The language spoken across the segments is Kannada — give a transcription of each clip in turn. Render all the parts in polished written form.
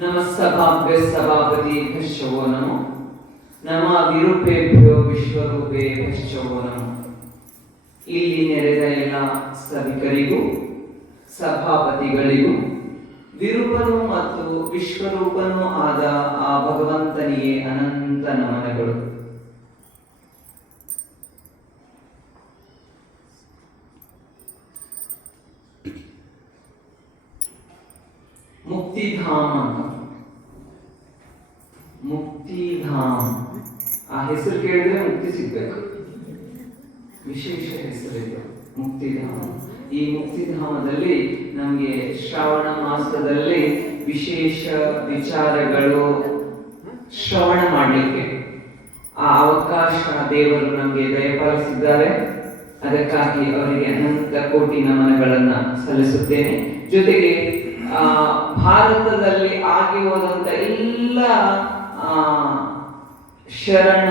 नमः सभापतिभ्यश्च वो नमो नमः विरूपेभ्यो विश्वरूपेभ्यश्च वो नमो। ಇಲ್ಲಿ ನೆರೆದ ಎಲ್ಲ ಸಭಿಕರಿಗೂ ಸಭಾಪತಿಗಳಿಗೂ ವಿರೂಪನು ಮತ್ತು ವಿಶ್ವರೂಪನೂ ಆದ ಆ ಭಗವಂತನಿಗೆ ಅನಂತ ನಮನಗಳು. ಮುಕ್ತಿಧಾಮ ಮುಕ್ತಿಧಾಮ ಆ ಹೆಸರು ಕೇಳಿದ್ರೆ ಮುಕ್ತಿ ಸಿಗ್ಬೇಕು. ವಿಶೇಷ ಹೆಸರಿದೆ ಮುಕ್ತಿಧಾಮ. ಈ ಮುಕ್ತಿಧಾಮದಲ್ಲಿ ನಮಗೆ ಶ್ರಾವಣ ಮಾಸದಲ್ಲಿ ವಿಶೇಷ ವಿಚಾರಗಳು ಶ್ರವಣ ಮಾಡಲಿಕ್ಕೆ ಆ ಅವಕಾಶ ದೇವರು ನಮಗೆ ದಯಪಾಲಿಸಿದ್ದಾರೆ. ಅದಕ್ಕಾಗಿ ಅವರಿಗೆ ಅನಂತ ಕೋಟಿ ನಮನಗಳನ್ನ ಸಲ್ಲಿಸುತ್ತೇನೆ. ಜೊತೆಗೆ ಭಾರತದಲ್ಲಿ ಆಗಿ ಹೋದಂತ ಎಲ್ಲ ಶರಣ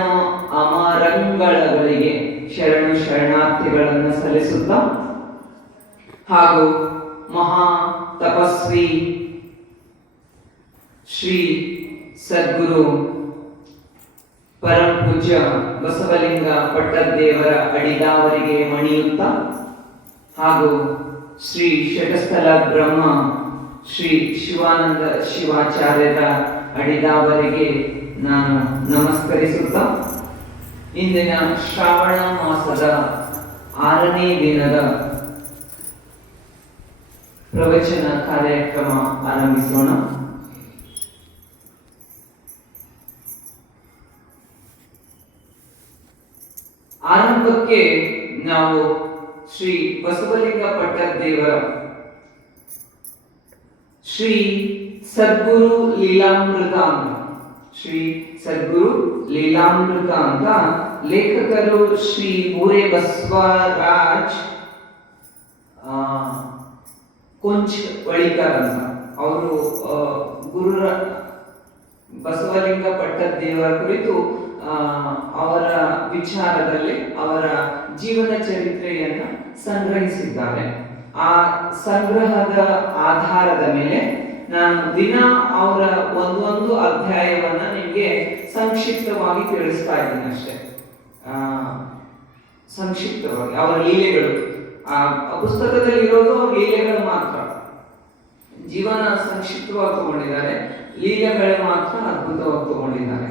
ಅಮರಂಗಳಗಳಿಗೆ ಶರಣಾರ್ಥಿಗಳನ್ನು ಸಲ್ಲಿಸುತ್ತಾ ಹಾಗೂ ಮಹಾ ತಪಸ್ವಿ ಶ್ರೀ ಸದ್ಗುರು ಪರಂ ಪೂಜ್ಯ ಬಸವಲಿಂಗ ಪಟ್ಟದೇವರ ಅಡಿದಾವರಿಗೆ ಮಣಿಯುತ್ತಾ ಹಾಗೂ ಶ್ರೀ ಶಟಸ್ಥಲ ಬ್ರಹ್ಮ ಶ್ರೀ ಶಿವಾನಂದ ಶಿವಾಚಾರ್ಯರ ಅಡಿದಾವರಿಗೆ ನಾನು ನಮಸ್ಕರಿಸುತ್ತಾ ಇಂದಿನ ಶ್ರಾವಣ ಮಾಸದ 6ನೇ ದಿನದ ಪ್ರವಚನ ಕಾರ್ಯಕ್ರಮ ಆರಂಭಿಸೋಣ. ಆರಂಭಕ್ಕೆ ನಾವು ಶ್ರೀ ಬಸವಲಿಂಗ ಪಟ್ಟದೇವರ ಶ್ರೀ ಸದ್ಗುರು ಲೀಲಾಮೃತ ಅಂತ ಶ್ರೀ ಸದ್ಗುರು ಲೀಲಾಮೃತ ಅಂತ ಲೇಖಕರು ಶ್ರೀ ಬೂರೆ ಬಸವರಾಜ್ ಕೊಂಚ ವಳಿಕರ್ ಅಂತ. ಅವರು ಗುರು ಬಸವಲಿಂಗ ಪಟ್ಟದೇವರ ಕುರಿತು ಅವರ ವಿಚಾರದಲ್ಲಿ ಅವರ ಜೀವನ ಚರಿತ್ರೆಯನ್ನು ಸಂಗ್ರಹಿಸಿದ್ದಾರೆ. ಆ ಸಂಗ್ರಹದ ಆಧಾರದ ಮೇಲೆ ನಾನು ದಿನ ಅವರ ಒಂದೊಂದು ಅಧ್ಯಾಯವನ್ನ ನಿಮಗೆ ಸಂಕ್ಷಿಪ್ತವಾಗಿ ತಿಳಿಸ್ತಾ ಇದ್ದೀನಿ ಅಷ್ಟೇ. ಸಂಕ್ಷಿಪ್ತವಾಗಿ ಅವರ ಲೀಲೆಗಳು ಆ ಪುಸ್ತಕದಲ್ಲಿ ಇರೋದು ಅವ್ರ ಲೀಲೆಗಳು ಮಾತ್ರ. ಜೀವನ ಸಂಕ್ಷಿಪ್ತವಾಗಿ ತಗೊಂಡಿದ್ದಾರೆ, ಲೀಲೆಗಳು ಮಾತ್ರ ಅದ್ಭುತವಾಗಿ ತಗೊಂಡಿದ್ದಾರೆ.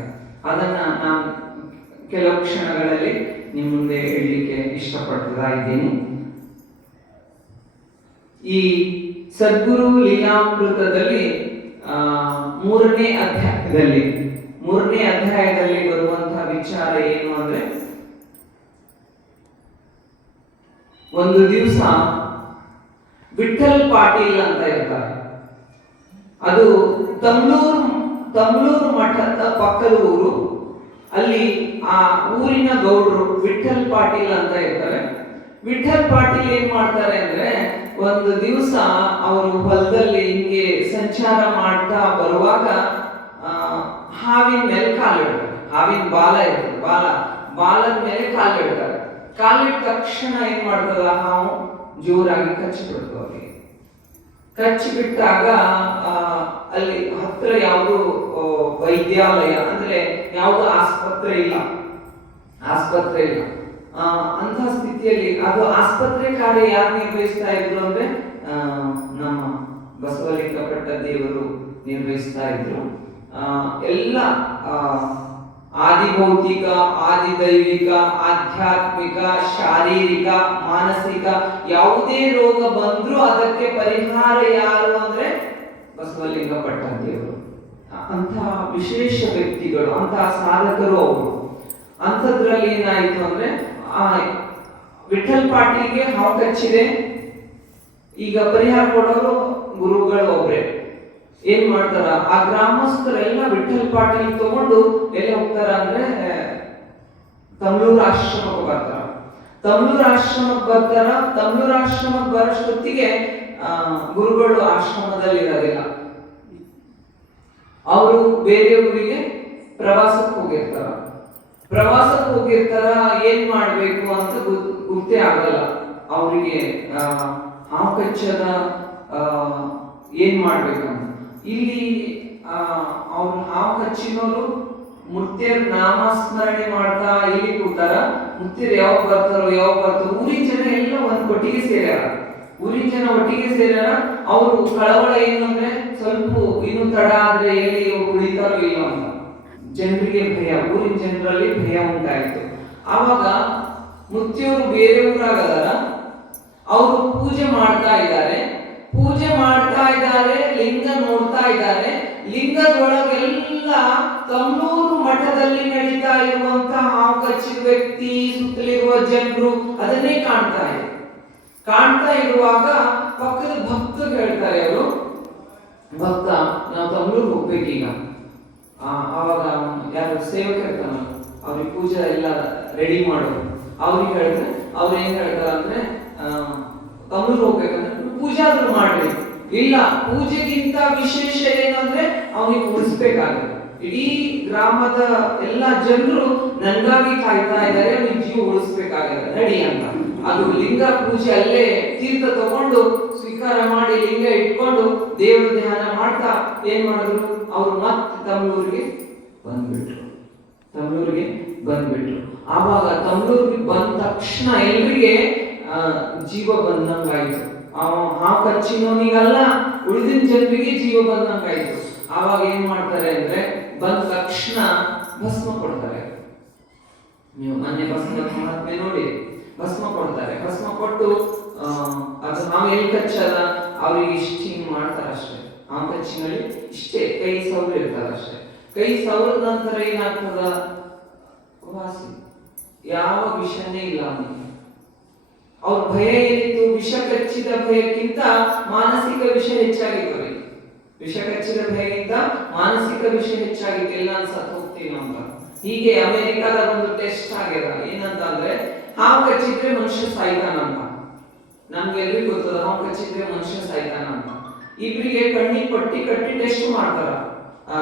ಅದನ್ನ ನಾನು ಕೆಲವು ಕ್ಷಣಗಳಲ್ಲಿ ನಿಮ್ಮ ಮುಂದೆ ಹೇಳಲಿಕ್ಕೆ ಇಷ್ಟಪಡ್ತಾ ಇದ್ದೀನಿ. ಈ ಸದ್ಗುರು ಲೀಲಾಮೃತದಲ್ಲಿ 3ನೇ ಅಧ್ಯಾಯದಲ್ಲಿ ಬರುವಂತಹ ವಿಚಾರ ಏನು ಅಂದ್ರೆ, ಒಂದು ದಿವಸ ವಿಠಲ್ ಪಾಟೀಲ್ ಅಂತ ಇರ್ತಾರೆ. ಅದು ತಮ್ಲೂರು ಮಠದ ಪಕ್ಕದ ಊರು. ಅಲ್ಲಿ ಆ ಊರಿನ ಗೌಡ್ರು ವಿಠಲ್ ಪಾಟೀಲ್ ಅಂತ ಇರ್ತಾರೆ. ವಿಠಲ್ ಪಾಟೀಲ್ ಏನ್ ಮಾಡ್ತಾರೆ ಅಂದ್ರೆ, ಒಂದು ದಿವಸ ಅವರು ಹೊಲದಲ್ಲಿ ಹಿಂಗೆ ಸಂಚಾರ ಮಾಡ್ತಾ ಬರುವಾಗ ಹಾವಿನ ಮೇಲೆ ಕಾಲಿಡ್ತಾರೆ. ಹಾವಿನ ಬಾಲ ಇರ್ತದೆ, ಬಾಲದ ಮೇಲೆ ಕಾಲಿಡ್ತಾರೆ. ಕಾಲಿಟ್ಟ ತಕ್ಷಣ ಏನ್ ಮಾಡ್ತದ, ಹಾವು ಜೋರಾಗಿ ಕಚ್ಚಿಬಿಡ್ತದೆ. ಅವರಿಗೆ ಕಚ್ಚಿಬಿಟ್ಟಾಗ ಅಲ್ಲಿ ಹತ್ರ ಯಾವುದು ವೈದ್ಯಾಲಯ ಅಂದ್ರೆ ಯಾವುದು ಆಸ್ಪತ್ರೆ ಇಲ್ಲ. ಅಂತ ಸ್ಥಿತಿಯಲ್ಲಿ ಅದು ಆಸ್ಪತ್ರೆ ಕಾರ್ಯ ಯಾರು ನಿರ್ವಹಿಸ್ತಾ ಇದ್ರು ಅಂದ್ರೆ ನಮ್ಮ ಬಸವಲಿಂಗ ಪಟ್ಟದೇವರು ನಿರ್ವಹಿಸ್ತಾ ಇದ್ರು. ಎಲ್ಲ ಆದಿಭೌತಿಕ, ಆದಿದೈವಿಕ, ಆಧ್ಯಾತ್ಮಿಕ, ಶಾರೀರಿಕ, ಮಾನಸಿಕ ಯಾವುದೇ ರೋಗ ಬಂದ್ರೂ ಅದಕ್ಕೆ ಪರಿಹಾರ ಯಾರು ಅಂದ್ರೆ ಬಸವಲಿಂಗ ಪಟ್ಟದೇವರು. ಅಂತ ವಿಶೇಷ ವ್ಯಕ್ತಿಗಳು, ಅಂತ ಸಾಧಕರು ಅವರು. ಅಂಥದ್ರಲ್ಲಿ ಏನಾಯ್ತು ಅಂದ್ರೆ, ವಿಠಲ್ ಪಾಟೀಲ್ಗೆ ಹಾವು ಕಚ್ಚಿದೆ. ಈಗ ಪರಿಹಾರ ಕೊಡೋರು ಗುರುಗಳು ಒಬ್ರೆ. ಏನ್ ಮಾಡ್ತಾರ, ಆ ಗ್ರಾಮಸ್ಥರೆಲ್ಲ ವಿಠಲ್ ಪಾಟೀಲ್ ತಗೊಂಡು ಎಲ್ಲಿ ಹೋಗ್ತಾರ ಅಂದ್ರೆ ತಮ್ಲೂರು ಆಶ್ರಮಕ್ಕೆ ಬರ್ತಾರ. ತಮ್ಲೂರು ಆಶ್ರಮಕ್ಕೆ ಬರೋಷ್ಟೊತ್ತಿಗೆ ಗುರುಗಳು ಆಶ್ರಮದಲ್ಲಿ ಇರೋದಿಲ್ಲ. ಅವರು ಬೇರೆ ಊರಿಗೆ ಪ್ರವಾಸಕ್ಕೆ ಹೋಗಿರ್ತಾರ. ಏನ್ ಮಾಡ್ಬೇಕು ಅಂತ ಗೊತ್ತೇ ಆಗಲ್ಲ ಅವರಿಗೆ. ಹಾವು ಕಚ್ಚದ ಏನ್ ಮಾಡ್ಬೇಕಂತ ಇಲ್ಲಿ ಅವ್ರು ಹಾವು ಕಚ್ಚಿನವರು ಮುತ್ಯರ್ ನಾಮಸ್ಮರಣೆ ಮಾಡ್ತಾ ಇಲ್ಲಿ ಕೂತಾರ. ಮುತ್ಯರು ಯಾವಾಗ ಬರ್ತಾರೋ ಊರಿನ ಜನ ಎಲ್ಲ ಒಂದ್ ಒಟ್ಟಿಗೆ ಸೇರ್ಯಾರ. ಊರಿನ ಜನ ಒಟ್ಟಿಗೆ ಸೇರ್ಯಾರ. ಅವರು ಕಳವಳ ಏನು ಅಂದ್ರೆ ಸ್ವಲ್ಪ ಇನ್ನು ತಡ ಆದ್ರೆ ಎಲ್ಲಿ ಉಳಿತಾರೋ ಇಲ್ಲ ಅಂತ ಜನರಿಗೆ ಭಯ, ಊರಿನ ಜನರಲ್ಲಿ ಭಯ ಉಂಟಾಯಿತು. ಆವಾಗ ಮುತ್ಯವರು ಬೇರೆ ಊರಾಗದಾರ, ಅವರು ಪೂಜೆ ಮಾಡ್ತಾ ಇದ್ದಾರೆ. ಲಿಂಗ ನೋಡ್ತಾ ಇದ್ದಾರೆ. ಲಿಂಗದೊಳಗೆಲ್ಲ ತಮ್ಮೂರು ಮಠದಲ್ಲಿ ನಡೀತಾ ಇರುವಂತಹ ಹಾವು ಕಚ್ಚಿದ ವ್ಯಕ್ತಿ, ಸುತ್ತಲಿರುವ ಜನರು ಅದನ್ನೇ ಕಾಣ್ತಾ ಇರುವಾಗ ಪಕ್ಕದ ಭಕ್ತರು ಹೇಳ್ತಾರೆ, ಅವರು ಭಕ್ತ ನಾವು ತಮ್ಮೂರು ಹೋಗ್ಬೇಕೀಗ. ಆವಾಗ ಯಾರು ಸೇವಕ ಇರ್ತಾನ ಅವ್ರಿಗೆ ಪೂಜೆ ಎಲ್ಲ ರೆಡಿ ಮಾಡೋರು, ಅವ್ರಿಗೆ ಹೇಳ್ತಾರೆ. ಅವ್ರು ಏನ್ ಹೇಳ್ತಾರ ಅಂದ್ರೆ ತಮ್ಮೂರು ಹೋಗ್ಬೇಕಂದ್ರೆ ಪೂಜೆ ಆದ್ರೂ ಮಾಡ್ರಿ. ಇಲ್ಲ, ಪೂಜೆಗಿಂತ ವಿಶೇಷ ಏನಂದ್ರೆ ಅವನಿಗೆ ಉಳಿಸ್ಬೇಕಾಗುತ್ತೆ. ಇಡೀ ಗ್ರಾಮದ ಎಲ್ಲ ಜನರು ನನಗಾಗಿ ಕಾಯ್ತಾ ಇದ್ದಾರೆ, ಅವನಿಗೆ ಜೀವ ಉಳಿಸ್ಬೇಕಾಗತ್ತೆ, ನಡಿ ಅಂತ. ಅದು ಲಿಂಗ ಪೂಜೆ ಅಲ್ಲೇ ತೀರ್ಥ ತಗೊಂಡು ಸ್ವೀಕಾರ ಮಾಡಿ ಲಿಂಗ ಇಟ್ಕೊಂಡು ದೇವರ ಧ್ಯಾನ ಮಾಡ್ತಾ ಏನ್ ಮಾಡಿದ್ರು, ಅವ್ರು ಮತ್ತೆ ತಮ್ಮೂರಿಗೆ ಬಂದ್ಬಿಟ್ರು. ಆವಾಗ ತಮ್ಮೂರಿಗೆ ಬಂದ ತಕ್ಷಣ ಎಲ್ರಿಗೆ ಜೀವ ಬಂದಂಗಾಯ್ತು. ಹಾವು ಕಚ್ಚಿನವನಿಗಲ್ಲ, ಉಳಿದಿನ ಜನರಿಗೆ ಜೀವ ಬಂದಂಗಾಯ್ತು. ಆವಾಗ ಏನ್ ಮಾಡ್ತಾರೆ ಅಂದ್ರೆ ಬಂದ ತಕ್ಷಣ ಭಸ್ಮ ಕೊಡ್ತಾರೆ. ನೀವು ಮೊನ್ನೆ ಭಸ್ಮ ಮಹಾತ್ಮೆ ನೋಡಿ, ಭಸ್ಮ ಕೊಡ್ತಾರೆ. ಭಸ್ಮ ಕೊಟ್ಟು ಅದು ಹಾವು ಎಲ್ಲಿ ಕಚ್ಚದ ಅವ್ರಿಗೆ ಇಷ್ಟು ಹಿಂಗ್ ಮಾಡ್ತಾರ ಅಷ್ಟೇ. ಹಾವು ಕಚ್ಚಿನಲ್ಲಿ ಇಷ್ಟೇ ಕೈ ಸೌರ್ ಇರ್ತಾರ ಅಷ್ಟೇ. ಕೈ ಸೌರದ ನಂತರ ಏನಾಗ್ತದ, ವಾಸಿ, ಯಾವ ವಿಷನೇ ಇಲ್ಲ ಅವನಿಗೆ. ಅವ್ರ ಭಯ ಏನಿತ್ತು, ವಿಷ ಕಚ್ಚಿದ ಭಯಕ್ಕಿಂತ ಮಾನಸಿಕ ವಿಷ ಹೆಚ್ಚಾಗಿತ್ತು. ವಿಷ ಕಚ್ಚಿದ ಭಯಕ್ಕಿಂತ ಮಾನಸಿಕ ವಿಷ ಹೆಚ್ಚಾಗಿತ್ತು. ಎಲ್ಲ ಸತ್ತು ಹೋಗ್ತೀವಿ ಅಂತ. ಹೀಗೆ ಅಮೆರಿಕಾದ ಒಂದು ಟೆಸ್ಟ್ ಆಗ್ಯದ. ಏನಂತ ಅಂದ್ರೆ ಹಾವು ಕಚ್ಚಿದ್ರೆ ಮನುಷ್ಯ ಸಾಯ್ತಾನಂತ. ನಮ್ಗೆಲ್ರಿಗೂ ಗೊತ್ತದ ಹಾವು ಕಚ್ಚಿದ್ರೆ ಮನುಷ್ಯ ಸಾಯ್ತಾನಂತ. ಇಬ್ರಿಗೆ ಕಣ್ಣಿಗೆ ಪಟ್ಟಿ ಕಟ್ಟಿ ಟೆಸ್ಟ್ ಮಾಡ್ತಾರ.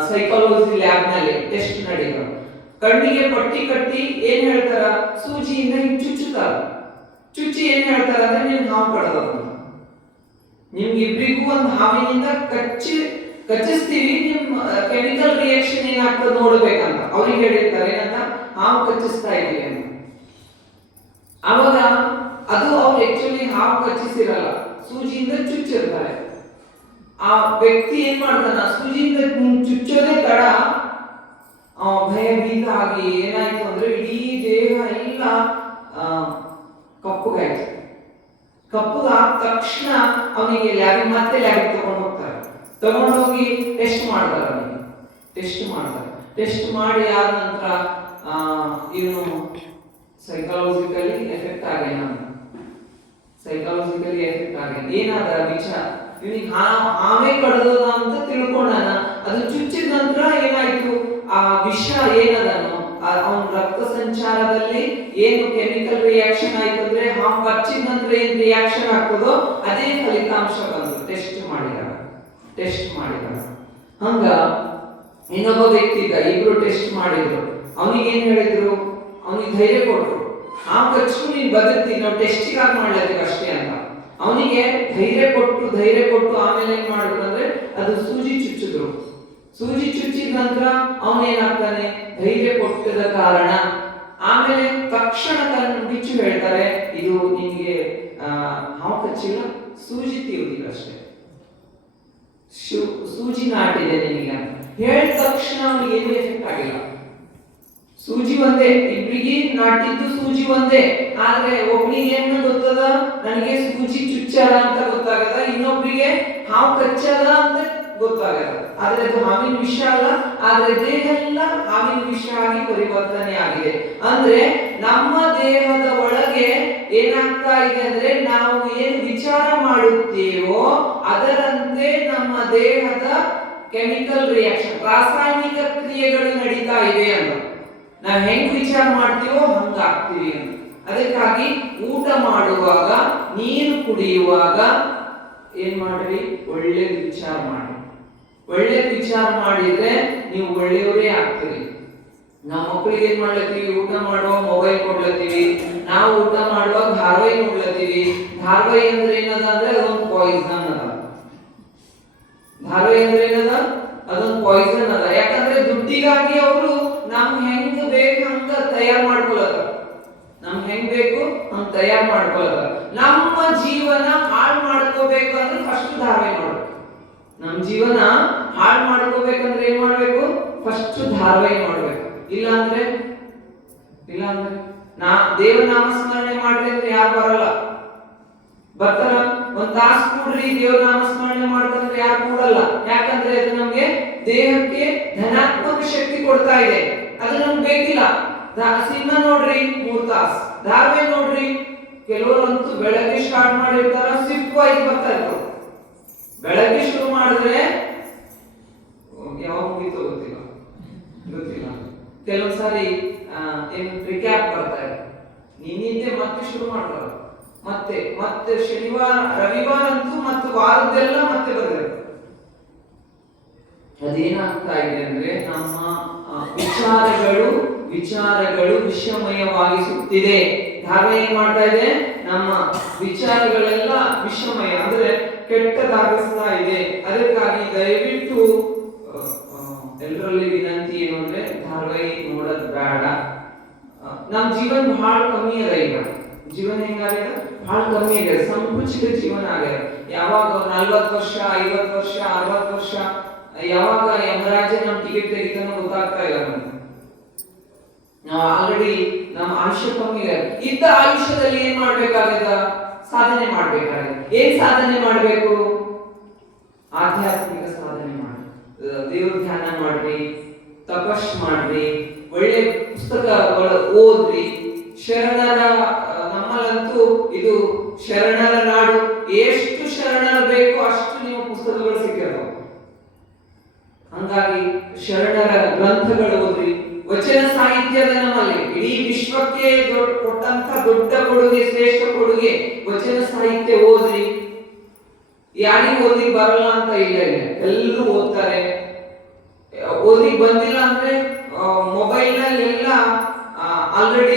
ಸೈಕಾಲಜಿ ಲ್ಯಾಬ್ ನಲ್ಲಿ ಟೆಸ್ಟ್ ನಡೀತಾರ. ಕಣ್ಣಿಗೆ ಪಟ್ಟಿ ಕಟ್ಟಿ ಏನ್ ಹೇಳ್ತಾರ, ಸೂಜಿಯಿಂದ ಚುಚ್ಚುತ್ತಾರ. ಚುಚ್ಚಿ ಏನ್ ಹೇಳ್ತಾರ ಅಂದ್ರೆ ನಿಮ್ಗೆ ಹಾವು ಕಡದ, ನಿಮ್ಗೆ ಇಬ್ರಿಗೂ ಒಂದು ಹಾವಿನಿಂದ ಕಚ್ಚಿಸ್ತೀವಿ, ನಿಮ್ ಕೆಮಿಕಲ್ ರಿಯಾಕ್ಷನ್ ಏನಾಗ್ತದೆ ನೋಡ್ಬೇಕಂತ ಅವ್ರಿಗೆ ಹೇಳಿರ್ತಾರೆ. ಏನಂತ, ಹಾವು ಕಚ್ಚಿಸ್ತಾ ಇದೀವಿ ಅಂತ. ಅವಾಗ ಅದು ಅವ್ರು ಆಕ್ಚುಲಿ ಹಾವು ಕಚ್ಚಿಸಿರಲ್ಲ, ಸೂಜಿಯಿಂದ ಚುಚ್ಚಿರ್ತಾರೆ. ಆ ವ್ಯಕ್ತಿ ಏನ್ ಮಾಡ್ತಾನ, ಸೂಜಿಯಿಂದ ಚುಚ್ಚೋದೇ ತಡ ಭಯಭೀತ ಆಗಿ ಏನಾಯ್ತು ಅಂದ್ರೆ ಇಡೀ ದೇಹ ಎಲ್ಲ ಕಪ್ಪುಗಾದ ತಕ್ಷಣ ಅವನಿಗೆ ಮತ್ತೆ ಲ್ಯಾಬಿಗೆ ತಗೊಂಡೋಗಿ ಟೆಸ್ಟ್ ಮಾಡ್ತಾರೆ. ಟೆಸ್ಟ್ ಮಾಡಿ ಆದ ನಂತರ ಇವನು ಸೈಕಾಲಜಿಕಲಿ ಎಫೆಕ್ಟ್ ಆಗ್ಯಾನ. ಏನಾದ ವಿಚಾರ, ಇವನಿಗೆ ಹಾವೇ ಕಡ್ದದ ಅಂತ ತಿಳ್ಕೊಂಡಾನ. ಅದು ಚುಚ್ಚಿದ ನಂತರ ಏನಾಯ್ತು, ಆ ವಿಷ ಏನದನು ಅವನ ರಕ್ತ ಸಂಚಾರದಲ್ಲಿ ಏನು ಕೆಮಿಕಲ್ ರಿಯಾಕ್ಷನ್ ಆಯ್ತು ಅಂದ್ರೆ ಹಾವು ಕಚ್ಚಿದ ನಂತರ ಏನ್ ರಿಯಾಕ್ಷನ್ ಆಗ್ತದೋ ಅದೇ ಫಲಿತಾಂಶ ಬಂತು. ಟೆಸ್ಟ್ ಮಾಡಿದ ಹಂಗ ಇನ್ನೊಬ್ಬ ವ್ಯಕ್ತಿ ಇದ್ದ, ಇಬ್ರು ಟೆಸ್ಟ್ ಮಾಡಿದ್ರು. ಅವನಿಗೆ ಏನ್ ಹೇಳಿದ್ರು, ಅವನಿಗೆ ಧೈರ್ಯ ಕೊಟ್ರು. ಹಾವು ಕಚ್ಚಿದ್ರು ನೀನ್ ಬದುಕ್ತೀನಿ, ನಾವು ಟೆಸ್ಟಿಗಾಗಿ ಮಾಡ್ಲತ್ತೀವಿ ಅಷ್ಟೇ ಅಂತ. ಅವನಿಗೆ ಧೈರ್ಯ ಕೊಟ್ಟು ಆಮೇಲೆ ಏನ್ ಮಾಡಿದ್ರು ಅಂದ್ರೆ ಅದು ಸೂಜಿ ಚುಚ್ಚಿದ ನಂತರ ಅವನೇನಾಗ್ತಾನೆ, ಧೈರ್ಯ ಕೊಟ್ಟದ ಕಾರಣ ಆಮೇಲೆ ತಕ್ಷಣ ಬಿಚ್ಚು ಹೇಳ್ತಾರೆ, ಇದು ನಿಮ್ಗೆ ಹಾವು ಕಚ್ಚಿಲ್ಲ, ಸೂಜಿ ತೀವ್ರಿಲ್ಲ ಅಷ್ಟೇ, ಸೂಜಿ ನಾಟಿದೆ ನಿಮಗೆ ಅಂತ ಹೇಳಿದ ತಕ್ಷಣ ಅವನಿಗೆ ಏನು ಎಫೆಕ್ಟ್ ಆಗಿಲ್ಲ. ಸೂಜಿ ಒಂದೇ, ಇಬ್ರಿಗೆ ನಾಟಿದ್ದು ಸೂಜಿ ಒಂದೇ. ಆದ್ರೆ ಒಬ್ನಿಗೆ ಏನು ಗೊತ್ತದ, ನನಗೆ ಸೂಜಿ ಚುಚ್ಚದ ಅಂತ ಗೊತ್ತಾಗದ, ಇನ್ನೊಬ್ರಿಗೆ ಹಾವು ಕಚ್ಚದ ಅಂತ ಗೊತ್ತಾಗದ. ಆದ್ರೆ ಅದು ಹಾವಿನ ವಿಷ ಅಲ್ಲ, ಆದ್ರೆ ದೇಹ ಎಲ್ಲ ಹಾವಿನ ವಿಷ ಆಗಿ ಪರಿವರ್ತನೆ ಆಗಿದೆ. ಅಂದ್ರೆ ನಮ್ಮ ದೇಹದ ಒಳಗೆ ಏನಾಗ್ತಾ ಇದೆ ಅಂದ್ರೆ ನಾವು ಏನು ವಿಚಾರ ಮಾಡುತ್ತೇವೋ ಅದರಂತೆ ನಮ್ಮ ದೇಹದ ಕೆಮಿಕಲ್ ರಿಯಾಕ್ಷನ್, ರಾಸಾಯನಿಕ ಕ್ರಿಯೆಗಳು ನಡೀತಾ ಇದೆ ಅಂತ. ನಾವು ಹೆಂಗ್ ವಿಚಾರ ಮಾಡ್ತೀವೋ ಹಂಗ ಆಗ್ತೀವಿ ಅಂತ. ಅದಕ್ಕಾಗಿ ಊಟ ಮಾಡುವಾಗ, ನೀರು ಕುಡಿಯುವಾಗ ಏನ್ ಮಾಡ್ರಿ, ಒಳ್ಳೇದು ವಿಚಾರ ಮಾಡಿ. ಒಳ್ಳೇದು ವಿಚಾರ ಮಾಡಿದ್ರೆ ನೀವು ಒಳ್ಳೆಯವರೇ ಆಗ್ತೀರಿ. ನಾವು ಮಕ್ಕಳಿಗೆ ಏನ್ ಮಾಡ್ಲತ್ತೀವಿ, ಊಟ ಮಾಡುವಾಗ ಮೊಬೈಲ್ ಕೊಡ್ಲತ್ತೀವಿ, ನಾವು ಊಟ ಮಾಡುವಾಗ ಧಾರಾವಾಹಿ ನೋಡ್ಲತ್ತೀವಿ. ಧಾರಾವಾಹಿ ಅಂದ್ರೆ ಏನದ ಅಂದ್ರೆ ಅದೊಂದು ಪಾಯ್ಸನ್ ಅದ. ಧಾರಾವಾಹಿ ಅಂದ್ರೆ ಏನದ, ಅದೊಂದು ಪಾಯ್ಸನ್ ಅದ. ಯಾಕಂದ್ರೆ ದುಡ್ಡಿಗಾಗಿ ಅವರು ನಮ್ ಹೆಂಗ್ ಬೇಕು ಹಂಗ ತಯಾರು ಮಾಡ್ಕೊಳ್ಳೋದ, ನಮ್ ಹೆಂಗ್ ಬೇಕು ಹಂಗ ತಯಾರು ಮಾಡ್ಕೊಳ್ಳೋದ. ನಮ್ಮ ಜೀವನ ಹಾಳು ಮಾಡ್ಕೋಬೇಕು ಅಂದ್ರೆ ಫಸ್ಟ್ ಧಾರವಾಹಿ ಮಾಡ್ಬೇಕು. ನಮ್ ಜೀವನ ಹಾಳು ಮಾಡ್ಕೋಬೇಕಂದ್ರೆ ಏನ್ ಮಾಡ್ಬೇಕು? ಫಸ್ಟ್ ಧಾರವಾಹಿ ಮಾಡ್ಬೇಕು. ಇಲ್ಲ ಅಂದ್ರೆ ನಾ ದೇವ ನಾಮಸ್ಮರಣೆ ಮಾಡ್ರಿ ಅಂದ್ರೆ ಯಾರು ಬರಲ್ಲ. ಬರ್ತಾರ? ಒಂದ್ ತಾಸು ಕೂಡ್ರಿ ದೇವ್ರ ನಾಮಸ್ಮರಣೆ ಮಾಡ್ತಂದ್ರೆ ಯಾರು ಕೂಡಲ್ಲ. ಯಾಕಂದ್ರೆ ಅದು ನಮ್ಗೆ ದೇಹಕ್ಕೆ ಧನಾತ್ಮಕ ಶಕ್ತಿ ಕೊಡ್ತಾ ಇದೆ, ಅದು ನಮ್ಗೆ ಬೇಕಿಲ್ಲ. ಸಿನಿಮಾ ನೋಡ್ರಿ 3 ತಾಸು, ಧಾರಾವಾಹಿ ನೋಡ್ರಿ, ಕೆಲವರಂತೂ ಬೆಳಗ್ಗೆ ಸ್ಟಾರ್ಟ್ ಮಾಡಿರ್ತಾರ, ಶಿಫ್ಟ್ ವೈಸ್ ಬರ್ತಾ ಇರ್ತಾರ. ಬೆಳಗ್ಗೆ ಶುರು ಮಾಡಿದ್ರೆ ಯಾವಾಗ ಮುಗಿತೋ ಗೊತ್ತಿಲ್ಲ. ಕೆಲವೊಂದ್ಸಾರಿ ಏನ್ ರಿಕ್ಯಾಪ್ ಬರ್ತಾ ಇದೆ, ನಿನ್ನಿಂದೆ ಮತ್ತೆ ಶುರು ಮಾಡ್ತಾರ. ಮತ್ತೆ ಶನಿವಾರ ರವಿವಾರ ಅಂತೂ ಮತ್ತೆ ವಾರದ್ದೆಲ್ಲ ಮತ್ತೆ ಬರಬೇಕು. ಅದೇನಾಗ್ತಾ ಇದೆ ಅಂದ್ರೆ ನಮ್ಮ ವಿಚಾರಗಳು ವಿಷಮಯವಾಗಿಸುತ್ತಿದೆ. ಧಾರಾವಾಹಿ ಏನ್ ಮಾಡ್ತಾ ಇದೆ? ನಮ್ಮ ವಿಚಾರಗಳೆಲ್ಲ ವಿಷಮಯ ಅಂದ್ರೆ ಕೆಟ್ಟದಾಗಿಸ್ತಾ ಇದೆ. ಅದಕ್ಕಾಗಿ ದಯವಿಟ್ಟು ಎಲ್ಲರಲ್ಲಿ ವಿನಂತಿ ಏನು ಅಂದ್ರೆ ಧಾರಾವಾಹಿ ನೋಡೋದ್ ಬೇಡ. ನಮ್ ಜೀವನ ಬಹಳ ಕಮ್ಮಿ ಅದ. ಈಗ ಜೀವನ ಹೆಂಗಾಗಿದೆ? ಬಹಳ ಕಮ್ಮಿ ಆಗಿದೆ, ಸಂಕುಚಿತ ಜೀವನ ಆಗಿದೆ. ಯಾವಾಗ 40 ವರ್ಷ 50 ವರ್ಷ 60 ವರ್ಷ ಯಾವಾಗ ಯಮರಾಜ ನಮ್ ಟಿಕೆಟ್ ತೆಗಿತಾನೋ ಗೊತ್ತಾಗ್ತಾ ಇಲ್ಲ ನಮ್ಗೆ. ನಾವು ಆಲ್ರೆಡಿ ನಮ್ಮ ಆಯುಷ್ಯ ಕಮ್ಮಿ ಇದೆ. ಇದ್ದ ಆಯುಷ್ಯದಲ್ಲಿ ಏನ್ ಮಾಡ್ಬೇಕಾಗದ? ಸಾಧನೆ ಮಾಡ್ಬೇಕಾಗಿದೆ. ಏನ್ ಸಾಧನೆ ಮಾಡ್ಬೇಕು? ಆಧ್ಯಾತ್ಮಿಕ ಸಾಧನೆ ಮಾಡಿ, ದೇವ್ರ ಧ್ಯಾನ ಮಾಡ್ರಿ, ತಪಸ್ ಮಾಡ್ರಿ, ಒಳ್ಳೆ ಪುಸ್ತಕಗಳು ಓದ್ರಿ. ಶರಣರ ನಮ್ಮಲ್ಲಂತೂ ಇದು ಶರಣರ ನಾಡು. ಎಷ್ಟು ಶರಣರು ಬೇಕು ಅಷ್ಟು ನೀವು ಪುಸ್ತಕಗಳು ಸಿಕ್ಕಿರ್ತಾವ. ಹಂಗಾಗಿ ಶರಣರ ಗ್ರಂಥಗಳು ಓದ್ರಿ. ವಚನ ಸಾಹಿತ್ಯದ ನಮ್ಮಲ್ಲಿ ಇಡೀ ವಿಶ್ವಕ್ಕೆ ಕೊಟ್ಟಂತ ದೊಡ್ಡ ಕೊಡುಗೆ, ಶ್ರೇಷ್ಠ ಕೊಡುಗೆ ವಚನ ಸಾಹಿತ್ಯ ಓದ್ರಿ. ಯಾರಿಗೂ ಓದಿ ಬರಲ್ಲ ಅಂತ ಇಲ್ಲ, ಎಲ್ಲರೂ ಓದ್ತಾರೆ. ಓದಿಗೆ ಬಂದಿಲ್ಲ ಅಂದ್ರೆ ಮೊಬೈಲ್ ನಲ್ಲಿ ಎಲ್ಲ ಆಲ್ರೆಡಿ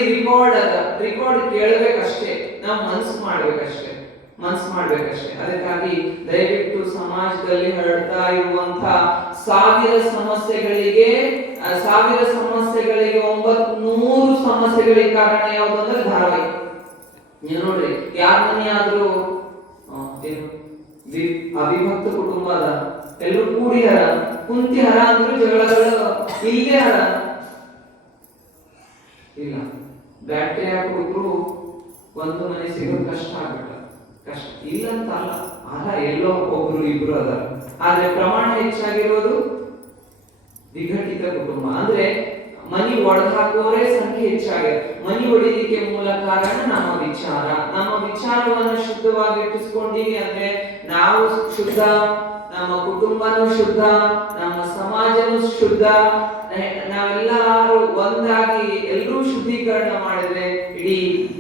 ರಿಕಾರ್ಡ್ ಕೇಳಬೇಕಷ್ಟೇ. ನಾವು ಮನಸ್ಸು ಮಾಡ್ಬೇಕಷ್ಟೇ. ಅದಕ್ಕಾಗಿ ದಯವಿಟ್ಟು ಸಮಾಜದಲ್ಲಿ ಹರಡ್ತಾ ಇರುವಂತ ಸಾವಿರ ಸಮಸ್ಯೆಗಳಿಗೆ 900 ಸಮಸ್ಯೆಗಳಿಗೆ ಕಾರಣ ಯಾವುದು ಅಂದ್ರೆ ಧಾರಾವಾಹಿ. ನೀವು ನೋಡ್ರಿ, ಯಾರ ಮನೆಯಾದ್ರೂ ಅವಿಭಕ್ತ ಕುಟುಂಬ ಅದ, ಎಲ್ಲರೂ ಕೂಡಿ ಹರ ಕುಂತಿ ಹರ ಅಂದ್ರೂ ಜಗಳಗಳು ಇಲ್ಲೇ ಹರ ಇಲ್ಲ. ಬ್ಯಾಟ್ರಿ ಹಾಕಿದ್ರು ಒಂದು ಮನೆ ಸಿಗೋದು ಕಷ್ಟ ಆಗ್ಬಿಟ್ಟ. ಕಷ್ಟ ಇಲ್ಲ ಅಂತ ಅಲ್ಲ, ಅದ ಎಲ್ಲೋ ಒಬ್ರು ಇಬ್ರು ಅದ. ಆದ್ರೆ ಪ್ರಮಾಣ ಹೆಚ್ಚಾಗಿರೋದು ವಿಘಟಿತ ಕುಟುಂಬ. ಅಂದ್ರೆ ಮನಿ ಒಡೆದು ಹಾಕುವವರೇ ಸಂಖ್ಯೆ ಹೆಚ್ಚಾಗಿದೆ. ಮನಿ ಒಡೆಯಲಿಕ್ಕೆ ಮೂಲ ಕಾರಣ ನಮ್ಮ ವಿಚಾರವನ್ನು ಶುದ್ಧವಾಗಿ ಇಟ್ಟಿಸ್ಕೊಂಡಿವಿ ಅಂದ್ರೆ ನಾವು ಶುದ್ಧ, ನಮ್ಮ ಕುಟುಂಬನೂ ಶುದ್ಧ, ನಮ್ಮ ಸಮಾಜನೂ ಶುದ್ಧ. ನಾವೆಲ್ಲರೂ ಒಂದಾಗಿ ಎಲ್ಲರೂ ಶುದ್ಧೀಕರಣ ಮಾಡಿದ್ರೆ ಇಡೀ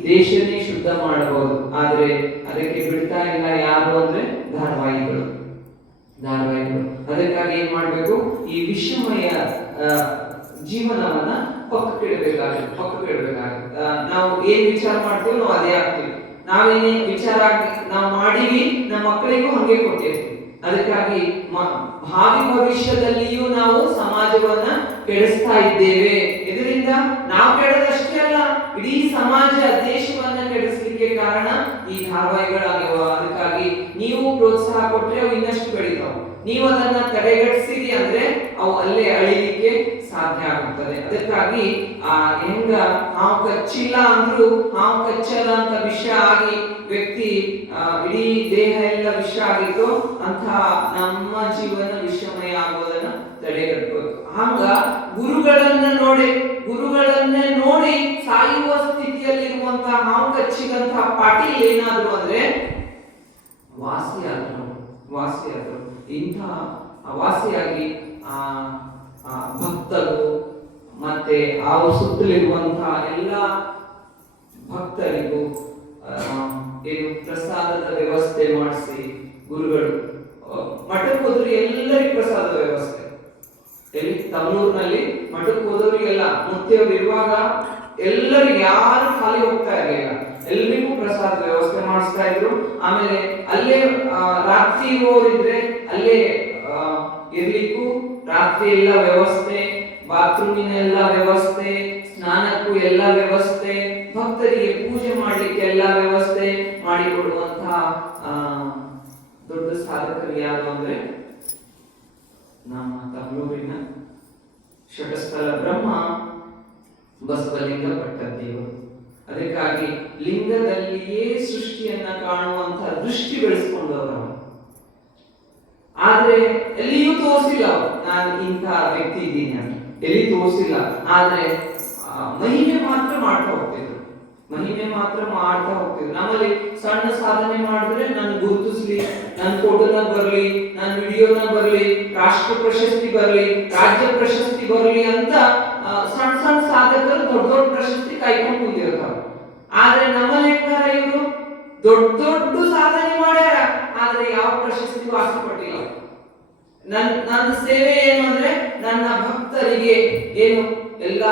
ದೇಶನೇ ಶುದ್ಧ ಮಾಡಬಹುದು. ಆದ್ರೆ ಅದಕ್ಕೆ ಬಿಡ್ತಾ ಇಲ್ಲ ಯಾರು ಅಂದ್ರೆ ಧಾರಾವಾಹಿಗಳು. ಅದಕ್ಕಾಗಿ ಏನ್ ಮಾಡ್ಬೇಕು? ಈ ವಿಷಮಯ ಜೀವನವನ್ನ ಪಕ್ಕಕ್ಕಿಡಬೇಕಾಗುತ್ತೆ. ನಾವು ಏನ್ ವಿಚಾರ ಮಾಡ್ತೀವಿ ನಾವು ಅದೇ ಆಗ್ತೀವಿ. ನಾವೇನೇ ವಿಚಾರ ನಾವು ಮಾಡಿವಿ, ನಮ್ಮ ಮಕ್ಕಳಿಗೂ ಹಂಗೆ ಕೊಟ್ಟಿರ್ತೀವಿ. ಅದಕ್ಕಾಗಿ ಭಾವಿ ಭವಿಷ್ಯದಲ್ಲಿಯೂ ನಾವು ಸಮಾಜವನ್ನ ಕೆಡಿಸ್ತಾ ಇದ್ದೇವೆ. ಇದರಿಂದ ನಾವು ಕೆಡದಷ್ಟೇ ಅಲ್ಲ, ಇಡೀ ಸಮಾಜ ದೇಶವನ್ನ ಕೆಡಿಸ್ಲಿಕ್ಕೆ ಕಾರಣ ಈ ಧಾರಾವಾಹಿಗಳಾಗಿವ. ಅದಕ್ಕಾಗಿ ನೀವು ಪ್ರೋತ್ಸಾಹ ಕೊಟ್ರೆ ಅವು ಇನ್ನಷ್ಟು ಬೆಳಿತಾವ. ನೀವು ಅದನ್ನ ತಡೆಗಟ್ಟಿಸಿರಿ ಅಂದ್ರೆ ಅವು ಅಲ್ಲೇ ಅಳಿಲಿಕ್ಕೆ ಸಾಧ್ಯ ಆಗುತ್ತದೆ. ಅದಕ್ಕಾಗಿ ಹೆಂಗ ಹಾವು ಕಚ್ಚಿಲ್ಲ ಅಂದ್ರೂ ಹಾವು ಕಚ್ಚಲ್ಲ ಅಂತ ವಿಷ ಆಗಿ ವ್ಯಕ್ತಿ ಇಡೀ ದೇಹ ಎಲ್ಲ ವಿಷ ಆಗಿತ್ತು ಅಂತ ನಮ್ಮ ಜೀವನ ವಿಷಮಯ ಆಗೋದನ್ನ ತಡೆಗಟ್ಟಬೇಕು. ಹಂಗ ಗುರುಗಳನ್ನೇ ನೋಡಿ ಸಾಯುವ ಸ್ಥಿತಿಯಲ್ಲಿರುವಂತಹ ಹಾವು ಕಚ್ಚಿದಂತಹ ಪಾಟೀಲ್ ಏನಾದ್ರು ಅಂದ್ರೆ ವಾಸಿಯಾದ್ರು. ಇಂಥ ವಾಸಿಯಾಗಿ ಭಕ್ತರು ಮತ್ತೆ ಅವ್ರ ಸುತ್ತಲಿರುವಂತಹ ಎಲ್ಲ ಭಕ್ತರಿಗೂ ಏನು ಪ್ರಸಾದದ ವ್ಯವಸ್ಥೆ ಮಾಡಿಸಿ ಗುರುಗಳು ಮಠಕ್ಕೆ ಹೋದ್ರೆ ಎಲ್ಲರಿಗೂ ಪ್ರಸಾದದ ವ್ಯವಸ್ಥೆ. ಎಲ್ಲಿ ತಮ್ಮೂರಿನಲ್ಲಿ ಮಠಕ್ಕೆ ಹೋದವರಿಗೆಲ್ಲ ಮುತ್ತಿಯವರು ಇರುವಾಗ ಎಲ್ಲರಿಗೂ ಯಾರು ಖಾಲಿ ಹೋಗ್ತಾ ಇರಲಿಲ್ಲ, ಎಲ್ರಿಗೂ ಪ್ರಸಾದ ವ್ಯವಸ್ಥೆ ಮಾಡಿಸ್ತಾ ಇದ್ರು. ಆಮೇಲೆ ಅಲ್ಲೇ ರಾತ್ರಿ ಇರುವವರಿದ್ರೆ ಅಲ್ಲೇ ಇರ್ಲಿಕ್ಕೂ ರಾತ್ರಿ ಎಲ್ಲ ವ್ಯವಸ್ಥೆ, ಬಾತ್ರೂಮಿನ ಎಲ್ಲ ವ್ಯವಸ್ಥೆ, ಸ್ನಾನಕ್ಕೂ ಎಲ್ಲ ವ್ಯವಸ್ಥೆ, ಭಕ್ತರಿಗೆ ಪೂಜೆ ಮಾಡ್ಲಿಕ್ಕೆ ಎಲ್ಲ ವ್ಯವಸ್ಥೆ ಮಾಡಿಕೊಡುವಂತಹ ದೊಡ್ಡ ಸಾಧಕರು ಯಾರು ಅಂದ್ರೆ ನಮ್ಮ ತಮ್ಮೂರಿನ ಷಟಸ್ಥಲ ಬ್ರಹ್ಮ ಬಸವಲಿಂಗ ಪಟ್ಟದೇವರು. ಅದಕ್ಕಾಗಿ ಲಿಂಗದಲ್ಲಿಯೇ ಸೃಷ್ಟಿಯನ್ನ ಕಾಣುವಂತಹ ದೃಷ್ಟಿ ಬೆಳೆಸ್ಕೊಂಡವರು. ಆದ್ರೆ ಎಲ್ಲಿಯೂ ತೋರಿಸಿಲ್ಲ ನಾನು ಇಂಥ ವ್ಯಕ್ತಿ ಇದ್ದೀನಿ ಅಂತ, ಎಲ್ಲಿ ತೋರಿಸಿಲ್ಲ. ಆದ್ರೆ ಮಹಿಮೆ ಮಾತ್ರ ಮಾಡ್ತಾ ಹೋಗ್ತಿದ್ರು, ಮಹಿಮೆ ಮಾತ್ರ ಮಾಡ್ತಾ ಹೋಗ್ತಿದ್ರು. ನಮ್ಮಲ್ಲಿ ಸಣ್ಣ ಸಾಧನೆ ಮಾಡಿದ್ರೆ ನಾನು ಗುರುತಿಸ್ಲಿ, ನನ್ನ ಫೋಟೋನ ಬರ್ಲಿ, ನನ್ನ ವಿಡಿಯೋನ ಬರ್ಲಿ, ರಾಷ್ಟ್ರ ಪ್ರಶಸ್ತಿ ಬರ್ಲಿ, ರಾಜ್ಯ ಪ್ರಶಸ್ತಿ ಬರ್ಲಿ ಅಂತ ಸಣ್ಣ ಸಣ್ಣ ಸಾಧಕರು ದೊಡ್ಡ ದೊಡ್ಡ ಪ್ರಶಸ್ತಿ ಕಾಯ್ಕೊಂಡು ಕೂತಿರ್ತಾವ. ಆದ್ರೆ ನಮ್ಮಲ್ಲಿ ಹೆಂಗಾರ ಇವರು ದೊಡ್ಡ ದೊಡ್ಡ ಸಾಧನೆ ಮಾಡ್ಯಾರ, ಆದ್ರೆ ಯಾವ ಪ್ರಶಸ್ತಿಗೂ ಆಸೆ ಪಟ್ಟಿಲ್ಲ. ನನ್ನ ಸೇವೆ ಏನು ಅಂದ್ರೆ ನನ್ನ ಭಕ್ತರಿಗೆ ಏನು ಎಲ್ಲ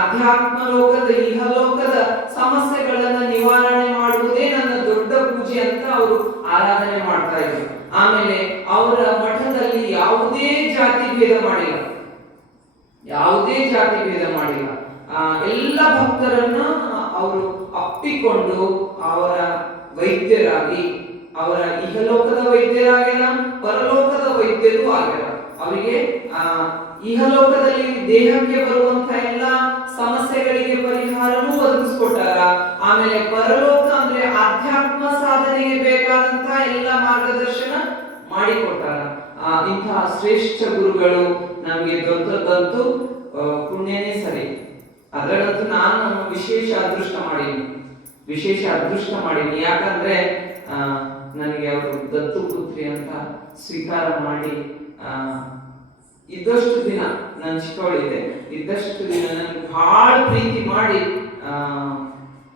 ಅಧ್ಯಾತ್ಮ ಲೋಕದ ಇಹಲೋಕದ ಸಮಸ್ಯೆಗಳನ್ನ ನಿವಾರಣೆ ಮಾಡುವುದೇ ನನ್ನ ದೊಡ್ಡ ಪೂಜೆ ಅಂತ ಅವರು ಆರಾಧನೆ ಮಾಡ್ತಾ ಇದ್ರು. ಆಮೇಲೆ ಅವರ ಮಠದಲ್ಲಿ ಯಾವುದೇ ಜಾತಿ ಭೇದ ಮಾಡಿಲ್ಲ, ಯಾವುದೇ ಜಾತಿ ಭೇದ ಮಾಡಿಲ್ಲ. ಎಲ್ಲ ಭಕ್ತರನ್ನ ಅವರು ಅಪ್ಪಿಕೊಂಡು ಅವರ ವೈದ್ಯರಾಗಿ, ಅವರ ಇಹಲೋಕದ ವೈದ್ಯರಾಗ್ಯಾರ, ಪರಲೋಕದ ವೈದ್ಯರು ಆಗ್ಯಾರ. ಅವರಿಗೆ ಇಹಲೋಕದಲ್ಲಿ ದೇಹಕ್ಕೆ ಬರುವಂತಹ ಎಲ್ಲ ಸಮಸ್ಯೆಗಳಿಗೆ ಪರಿಹಾರವೂ ಒದಗಿಸ್ಕೊಟ್ಟಾರ. ಆಮೇಲೆ ಪರಲೋಕ ಅಂದ್ರೆ ಆಧ್ಯಾತ್ಮ ಸಾಧನೆಗೆ ಬೇಕಾದಂತ ಎಲ್ಲ ಮಾರ್ಗದರ್ಶನ ಮಾಡಿಕೊಟ್ಟಾರ. ಇಂತಹ ಶ್ರೇಷ್ಠ ಗುರುಗಳು ನಮಗೆ ದೊರೆತದಂತೂ ಪುಣ್ಯನೇ ಸರಿ. ಅದರಲ್ಲಂತೂ ನಾನು ವಿಶೇಷ ಅದೃಷ್ಟ ಮಾಡೀನಿ. ಯಾಕಂದ್ರೆ ನನಗೆ ಅವರು ದತ್ತು ಪುತ್ರಿ ಅಂತ ಸ್ವೀಕಾರ ಮಾಡಿ ಇದ್ದಷ್ಟು ದಿನ ನನ್ನ ಚಿಕ್ಕವಳಿದೆ, ಇದ್ದಷ್ಟು ದಿನ ನನಗೆ ಬಹಳ ಪ್ರೀತಿ ಮಾಡಿ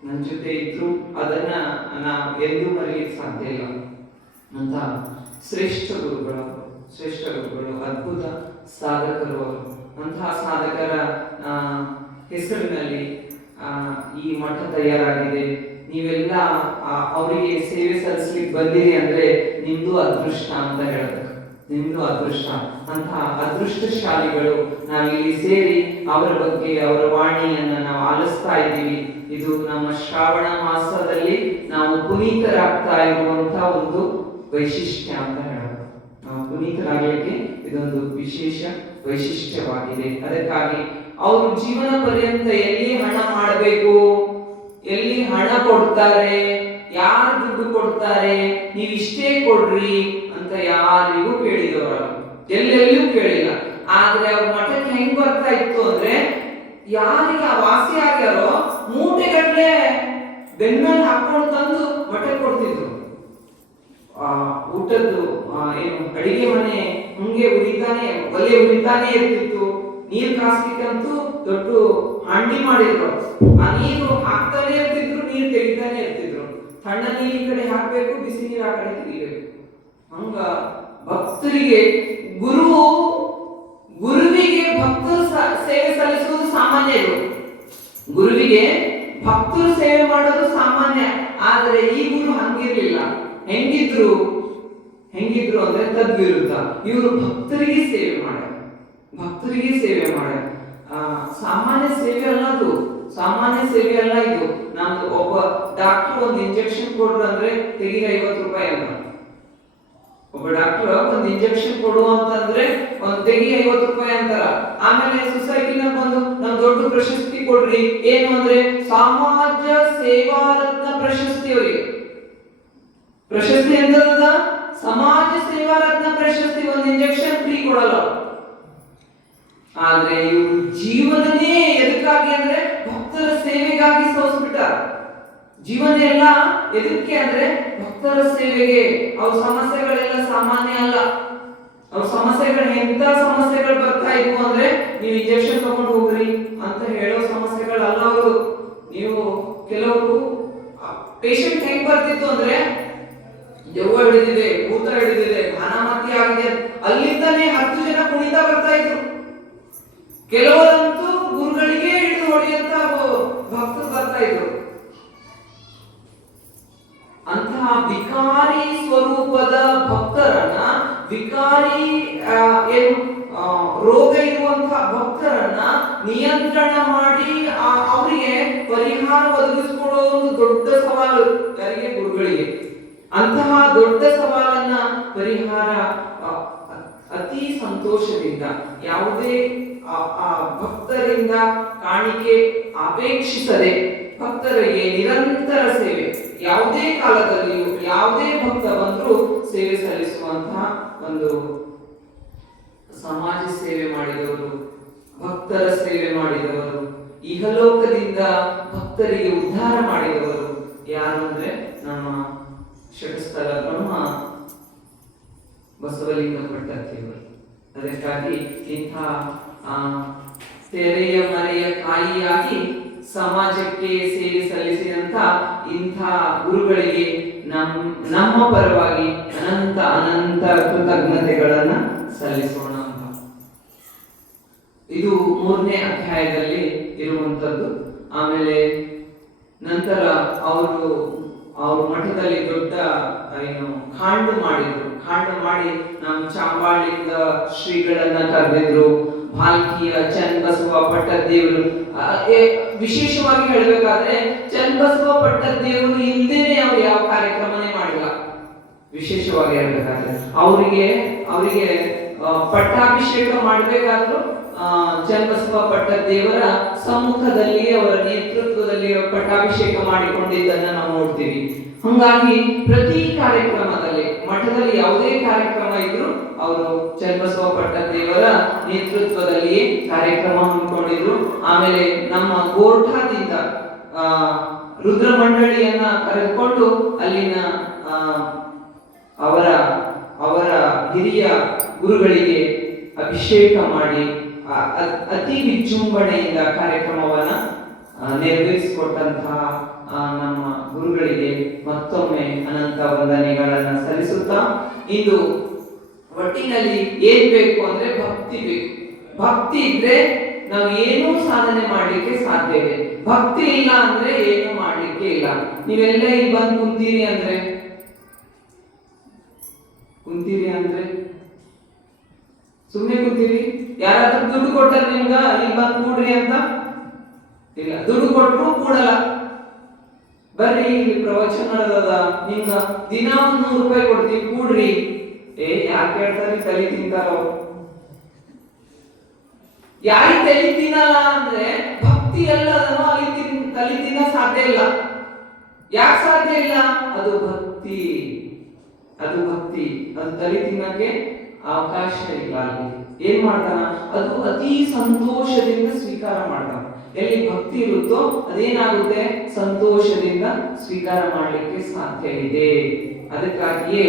ನನ್ನ ಜೊತೆ ಇದ್ರು. ಅದನ್ನ ನಾವು ಎಂದೂ ಮರೆಯಲಿಕ್ಕೆ ಸಾಧ್ಯ ಇಲ್ಲ ಅಂತ ಶ್ರೇಷ್ಠ ಗುರುಗಳು, ಅದ್ಭುತ ಸಾಧಕರು ಅವರು. ಅಂತಹ ಸಾಧಕರ ಹೆಸರಿನಲ್ಲಿ ಈ ಮಠ ತಯಾರಾಗಿದೆ. ನೀವೆಲ್ಲ ಅವರಿಗೆ ಸೇವೆ ಸಲ್ಲಿಸ್ಲಿಕ್ಕೆ ಬಂದಿರಿ ಅಂದ್ರೆ ನಿಮ್ದು ಅದೃಷ್ಟ ಅಂತ ಹೇಳ್ಬೇಕು, ನಿಮ್ದು ಅದೃಷ್ಟ. ಅಂತಹ ಅದೃಷ್ಟಶಾಲಿಗಳು ನಾವಿಲ್ಲಿ ಸೇರಿ ಅವರ ಬಗ್ಗೆ, ಅವರ ವಾಣಿಯನ್ನ ನಾವು ಆಲಿಸ್ತಾ ಇದ್ದೀವಿ. ಇದು ನಮ್ಮ ಶ್ರಾವಣ ಮಾಸದಲ್ಲಿ ನಾವು ಪುನೀತರಾಗ್ತಾ ಇರುವಂತಹ ಒಂದು ವೈಶಿಷ್ಟ್ಯ ಅಂತ ಹೇಳಬೇಕು. ನಾವು ಪುನೀತರಾಗಲಿಕ್ಕೆ ಇದೊಂದು ವಿಶೇಷ ವೈಶಿಷ್ಟ್ಯವಾಗಿದೆ. ಅದಕ್ಕಾಗಿ ಅವರು ಜೀವನ ಪರ್ಯಂತ ಎಲ್ಲಿ ಹಣ ಮಾಡಬೇಕು, ಎಲ್ಲಿ ಹಣ ಕೊಡ್ತಾರೆ, ಯಾರು ದುಡ್ಡು ಕೊಡ್ತಾರೆ, ನೀವು ಇಷ್ಟೇ ಕೊಡ್ರಿ ಅಂತ ಯಾರಿಗೂ ಕೇಳಿದವರಲ್ಲ, ಎಲ್ಲೆಲ್ಲೂ ಕೇಳಿಲ್ಲ. ಆದ್ರೆ ಅವ್ರ ಮಠಕ್ಕೆ ಹೆಂಗ್ ಬರ್ತಾ ಇತ್ತು ಅಂದ್ರೆ ಯಾರಿಗೆ ಆ ವಾಸಿ ಆಗ್ಯಾರೋ ಮೂಟೆಗಟ್ಟಲೆ ಬೆನ್ನಲ್ಲಿ ಹಾಕೊಂಡು ತಂದು ಮಠಕ್ಕೆ ಕೊಡ್ತಿದ್ರು. ಊಟದ್ದು ಏನು ಅಡಿಗೆ ಮನೆ ಹಂಗೆ ಒಲೆ ಉರಿತಾನೆ ಇರ್ತಿತ್ತು. ನೀರ್ ಕಾಸ್ಲಿಕ್ಕಂತೂ ದೊಡ್ಡ ಹಂಡಿ ಮಾಡಿದ್ರು. ಆ ನೀರು ಹಾಕ್ತಾನೆ ಇರ್ತಿದ್ರು, ನೀರು ತೆಗಿತಾನೆ ಇರ್ತಿದ್ರು. ತಣ್ಣ ನೀರು ಈ ಕಡೆ ಹಾಕ್ಬೇಕು, ಬಿಸಿ ನೀರು ಆ ಕಡೆ ತೆಗಿಬೇಕು. ಹಂಗ ಭಕ್ತರಿಗೆ ಗುರುವಿಗೆ ಭಕ್ತರು ಸೇವೆ ಸಲ್ಲಿಸುವುದು ಸಾಮಾನ್ಯ. ಇದು ಗುರುವಿಗೆ ಭಕ್ತರು ಸೇವೆ ಮಾಡೋದು ಸಾಮಾನ್ಯ. ಆದ್ರೆ ಈ ಗುರು ಹಂಗಿರ್ಲಿಲ್ಲ. ಹೆಂಗಿದ್ರು ಅಂದ್ರೆ ತದ್ವಿರುದ್ಧ. ಇವರು ಭಕ್ತರಿಗೆ ಸೇವೆ ಮಾಡ್ಯಾರ. ಸಾಮಾನ್ಯ ಸೇವೆ ಅಲ್ಲ ಇದು. ನಮ್ದು ಒಬ್ಬ ಡಾಕ್ಟರ್ ಒಂದು ಇಂಜೆಕ್ಷನ್ ಕೊಡ್ರು ಅಂದ್ರೆ ತೆಗಿರ 50 ರೂಪಾಯಿ ಅಂತ. ಒಬ್ಬ ಡಾಕ್ಟರ್ ಒಂದು ಇಂಜೆಕ್ಷನ್ ಕೊಡು ಅಂತಂದ್ರೆ ಒಂದು ತೆಗಿ 50 ರೂಪಾಯಿ ಅಂತಾರ. ಆಮೇಲೆ ಸೊಸೈಟಿನ ಬಂದು ನಾವು ದೊಡ್ಡ ಪ್ರಶಸ್ತಿ ಕೊಡ್ರಿ, ಏನು ಅಂದ್ರೆ ಸಮಾಜ ಸೇವಾ ರತ್ನ ಪ್ರಶಸ್ತಿ. ಅವರಿಗೆ ಪ್ರಶಸ್ತಿ ಎಂತದ? ಸಮಾಜ ಸೇವಾ ರತ್ನ ಪ್ರಶಸ್ತಿ. ಒಂದು ಇಂಜೆಕ್ಷನ್ ಫ್ರೀ ಕೊಡಲ್ಲ. ಆದ್ರೆ ಇವರು ಜೀವನನೇ ಎದಕ್ಕಾಗಿ ಅಂದ್ರೆ ಭಕ್ತರ ಸೇವೆಗಾಗಿ ಸೋಸ್ಬಿಟ್ಟಾರ. ಜೀವನ ಎಲ್ಲ ಎದಕ್ಕೆ ಅಂದ್ರೆ ಭಕ್ತರ ಸೇವೆಗೆ. ಅವ್ರ ಸಮಸ್ಯೆಗಳೆಲ್ಲ ಸಾಮಾನ್ಯ ಅಲ್ಲ. ಅವ್ರ ಸಮಸ್ಯೆಗಳು ಎಂತ ಸಮಸ್ಯೆಗಳು ಬರ್ತಾ ಇದ್ವು ಅಂದ್ರೆ ನೀವು ಇಂಜೆಕ್ಷನ್ ತಗೊಂಡು ಹೋಗ್ರಿ ಅಂತ ಹೇಳೋ ಸಮಸ್ಯೆಗಳಲ್ಲ ಅವರು. ನೀವು ಕೆಲವರು ಪೇಷಂಟ್ ಹೆಂಗ್ ಬರ್ತಿತ್ತು ಅಂದ್ರೆ ದೆವ್ವ ಹಿಡಿದಿದೆ, ಭೂತ ಹಿಡಿದಿದೆ, ಘಾನಾಮತಿ ಆಗಿದೆ, ಅಲ್ಲಿಂದಾನೇ 10 ಜನ ಕುಣಿತಾ ಬರ್ತಾ ಇದ್ರು. ಕೆಲವರಂತೂ ಗುರುಗಳಿಗೆ ಹಿಡಿದು ಹೊಡೆಯಂತ ಭಕ್ತರು ಬರ್ತಾ ಇದ್ರು. ಅಂತಹ ವಿಕಾರಿ ಸ್ವರೂಪದ ಭಕ್ತರನ್ನ, ವಿಕಾರಿ ಏನು ನಿಯಂತ್ರಣ ಮಾಡಿ ಅವರಿಗೆ ಪರಿಹಾರ ಒದಗಿಸಿಕೊಡೋ ಒಂದು ದೊಡ್ಡ ಸವಾಲು ಯಾರಿಗೆ? ಗುರುಗಳಿಗೆ. ಅಂತಹ ದೊಡ್ಡ ಸವಾಲನ್ನ ಪರಿಹಾರ ಅತಿ ಸಂತೋಷದಿಂದ, ಯಾವುದೇ ಭಕ್ತರಿಂದ ಕಾಣಿಕೆ ಅಪೇಕ್ಷಿಸದೆ, ಭಕ್ತರಿಗೆ ನಿರಂತರ ಸೇವೆ, ಯಾವುದೇ ಕಾಲದಲ್ಲಿಯೂ ಯಾವುದೇ ಭಕ್ತ ಬಂದರೂ ಸೇವೆ ಸಲ್ಲಿಸುವಂತಹ ಒಂದು ಸಮಾಜ ಸೇವೆ ಮಾಡಿದವರು, ಭಕ್ತರ ಸೇವೆ ಮಾಡಿದವರು, ಇಹಲೋಕದಿಂದ ಭಕ್ತರಿಗೆ ಉದ್ಧಾರ ಮಾಡಿದವರು ಯಾರು ಅಂದ್ರೆ ನಮ್ಮ ಶಟಸ್ಥಲ ಬ್ರಹ್ಮ ಬಸವಲಿಂಗ ಭಟ್ಟತಿಯವರು. ಅದಕ್ಕಾಗಿ ಇಂಥ ತೆರೆಯ ಮರೆಯ ಕಾಯಿಯಾಗಿ ಸಮಾಜಕ್ಕೆ ಸೇವೆ ಸಲ್ಲಿಸಿದಂತ ಇಂಥ ಗುರುಗಳಿಗೆ ನಮ್ಮ ಪರವಾಗಿ ಅನಂತ ಅನಂತ ಕೃತಜ್ಞತೆಗಳನ್ನ ಸಲ್ಲಿಸೋಣ ಅಂತ. ಇದು 3ನೇ ಅಧ್ಯಾಯದಲ್ಲಿ ಇರುವಂತದ್ದು. ಆಮೇಲೆ ನಂತರ ಅವರು ಮಠದಲ್ಲಿ ದೊಡ್ಡ ಖಾಂಡು ಮಾಡಿದ್ರು. ಖಾಂಡು ಮಾಡಿ ನಮ್ಮ ಚಾಂಬಾಳಿಂದ ಶ್ರೀಗಳನ್ನ ಕರೆದಿದ್ರು. ಭಾಲ್ಕಿಯ ಚನ್ನಬಸವ ಪಟ್ಟದೇವರು, ವಿಶೇಷವಾಗಿ ಹೇಳಬೇಕಾದ್ರೆ ಚನ್ನಬಸವ ಪಟ್ಟದೇವರು ಇಲ್ಲದೇನೆ ಅವ್ರು ಯಾವ ಕಾರ್ಯಕ್ರಮನೇ ಮಾಡಿಲ್ಲ. ವಿಶೇಷವಾಗಿ ಹೇಳ್ಬೇಕಾದ್ರೆ ಅವರಿಗೆ ಪಟ್ಟಾಭಿಷೇಕ ಮಾಡಬೇಕಾದ್ರೂ ಚನ್ನಬಸವ ಪಟ್ಟದೇವರ ಸಮ್ಮುಖದಲ್ಲಿ, ಅವರ ನೇತೃತ್ವದಲ್ಲಿ ಪಟ್ಟಾಭಿಷೇಕ ಮಾಡಿಕೊಂಡಿದ್ದನ್ನ ನಾವು ನೋಡ್ತೀವಿ. ಹಂಗಾಗಿ ಪ್ರತಿ ಕಾರ್ಯಕ್ರಮದಲ್ಲಿ, ಮಠದಲ್ಲಿ ಯಾವುದೇ ಕಾರ್ಯಕ್ರಮ ಇದ್ರು ಅವರು ಚನ್ನಬಸವ ಪಟ್ಟದೇವರ ನೇತೃತ್ವದಲ್ಲಿ ಕಾರ್ಯಕ್ರಮ ಹಮ್ಮಿಕೊಂಡಿದ್ರು. ಆಮೇಲೆ ನಮ್ಮ ಗೋರ್ಠಾದಿಂದ ರುದ್ರ ಮಂಡಳಿಯನ್ನ ಕರೆದುಕೊಂಡು ಅಲ್ಲಿನ ಅವರ ಹಿರಿಯ ಗುರುಗಳಿಗೆ ಅಭಿಷೇಕ ಮಾಡಿ ಅತಿ ವಿಜೃಂಭಣೆಯಿಂದ ಕಾರ್ಯಕ್ರಮವನ್ನ ನೆರವೇರಿಸಿಕೊಟ್ಟಂತಹ ನಮ್ಮ ಗುರುಗಳಿಗೆ ಮತ್ತೊಮ್ಮೆ ಅನಂತ ವಂದನೆಗಳನ್ನ ಸಲ್ಲಿಸುತ್ತಾ, ಇಂದು ಒಟ್ಟಿನಲ್ಲಿ ಏನ್ ಬೇಕು ಅಂದ್ರೆ ಭಕ್ತಿ ಬೇಕು. ಭಕ್ತಿ ಇದ್ರೆ ನಾವು ಏನೂ ಸಾಧನೆ ಮಾಡ್ಲಿಕ್ಕೆ ಸಾಧ್ಯ ಇದೆ. ಭಕ್ತಿ ಇಲ್ಲ ಅಂದ್ರೆ ಏನು ಮಾಡ್ಲಿಕ್ಕೆ ಇಲ್ಲ. ನೀವೆಲ್ಲ ಇಲ್ಲಿ ಬಂದು ಕುಂತೀರಿ ಅಂದ್ರೆ ಸುಮ್ಮನೆ ಕುಂತೀರಿ? ಯಾರಾದ್ರೂ ದುಡ್ಡು ಕೊಟ್ಟಾರ ನಿಮ್ಗ ಇಲ್ಲಿ ಬಂದು ಕೂಡ್ರಿ ಅಂತ? ಇಲ್ಲ. ದುಡ್ಡು ಕೊಟ್ಟರು ಕೂಡಲ್ಲ. ಬರ್ರಿ ಇಲ್ಲಿ ಪ್ರವಚನ ನಡೆದದ, ನಿಮ್ಗ ದಿನ 100 ರೂಪಾಯಿ ಕೊಡ್ತೀವಿ ಕೂಡ್ರಿ. ಯಾಕೆ ಹೇಳ್ತಾರೆ? ತಲೆ ತಿಂತಾರ ಅವ್ರು. ಯಾರಿಗೆ ತಲೆ ತಿನ್ನಲ್ಲ ಅಂದ್ರೆ ಭಕ್ತಿ ಎಲ್ಲದನ್ನು ಅಲ್ಲಿ ತಲೆ ತಿನ್ನ ಸಾಧ್ಯ ಇಲ್ಲ. ಯಾಕೆ ಸಾಧ್ಯ ಇಲ್ಲ? ಅದು ಭಕ್ತಿ. ಅದು ತಲೆ ತಿನ್ನಕ್ಕೆ ಅವಕಾಶ ಇಲ್ಲ. ಅಲ್ಲಿ ಏನ್ ಮಾಡ್ತಾನ? ಅದು ಅತಿ ಸಂತೋಷದಿಂದ ಸ್ವೀಕಾರ ಮಾಡ್ತಾನ. ಎಲ್ಲಿ ಭಕ್ತಿ ಇರುತ್ತೋ ಅದೇನಾಗುತ್ತೆ? ಸಂತೋಷದಿಂದ ಸ್ವೀಕಾರ ಮಾಡ್ಲಿಕ್ಕೆ ಸಾಧ್ಯ ಇದೆ. ಅದಕ್ಕಾಗಿಯೇ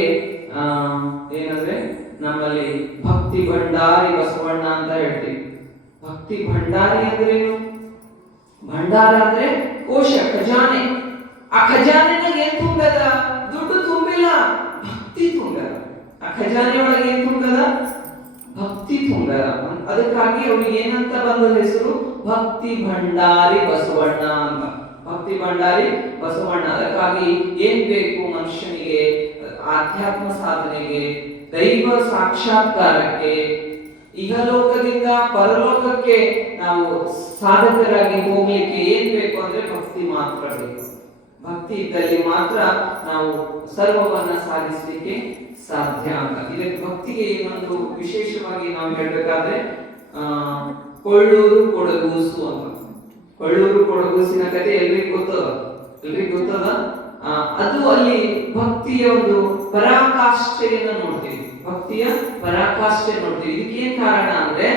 ಏನಂದ್ರೆ ನಮ್ಮಲ್ಲಿ ಭಕ್ತಿ ಭಂಡಾರಿ ಬಸವಣ್ಣ ಅಂತ ಹೇಳ್ತೀವಿ. ಭಕ್ತಿ ಭಂಡಾರಿ ಅಂದ್ರೆ ಏನು? ಭಂಡಾರ ಅಂದ್ರೆ ಕೋಶ, ಖಜಾನೆ. ಆ ಖಜಾನೆನಾಗ ಏನ್ ತುಂಬದ? ದುಡ್ಡು ತುಂಬಿಲ್ಲ, ಭಕ್ತಿ ತುಂಬದ. ಆ ಖಜಾನೆ ಒಳಗೆ ಏನ್ ತುಂಬದ? ಭಕ್ತಿ ತುಂಬದ. ಅದಕ್ಕಾಗಿ ಅವ್ರಿಗೆ ಏನಂತ ಬಂದ ಹೆಸರು? ಭಕ್ತಿ ಭಂಡಾರಿ ಬಸವಣ್ಣ ಅಂತ. ಭಕ್ತಿ ಭಂಡಾರಿ ಬಸವಣ್ಣ. ಅದಕ್ಕಾಗಿ ಏನ್ ಬೇಕು ಮನುಷ್ಯನಿಗೆ? ಆಧ್ಯಾತ್ಮ ಸಾಧನೆಗೆ, ದೈವ ಸಾಕ್ಷಾತ್ಕಾರಕ್ಕೆ, ಇಹಲೋಕದಿಂದ ಪರಲೋಕಕ್ಕೆ ನಾವು ಸಾಧಕರಾಗಿ ಹೋಗ್ಲಿಕ್ಕೆ ಏನ್ ಬೇಕು ಅಂದ್ರೆ ಭಕ್ತಿ ಮಾತ್ರ ಬೇಕು. ಭಕ್ತಿ ಇದ್ದಲ್ಲಿ ಮಾತ್ರ ನಾವು ಸರ್ವವನ್ನ ಸಾಧಿಸಲಿಕ್ಕೆ ಸಾಧ್ಯ ಅಂತ. ಇದಕ್ಕೆ ಭಕ್ತಿಗೆ ಇನ್ನೊಂದು ವಿಶೇಷವಾಗಿ ನಾವು ಹೇಳ್ಬೇಕಾದ್ರೆ ಕೊಳ್ಳೂರು ಕೊಡಗೂಸು ಅಂತ. ಕೊಳ್ಳೂರು ಕೊಡಗೂಸಿನ ಕಥೆ ಎಲ್ರಿಗೂ ಗೊತ್ತದ. ಅದು ಅಲ್ಲಿ ಭಕ್ತಿಯ ಒಂದು ಪರಾಕಾಷ್ಠೆಯನ್ನು ನೋಡ್ತೀವಿ. ಭಕ್ತಿಯ ಪರಾಕಾಷ್ಠೆ ನೋಡ್ತೀವಿ. ಇದಕ್ಕೇನ್ ಕಾರಣ ಅಂದ್ರೆ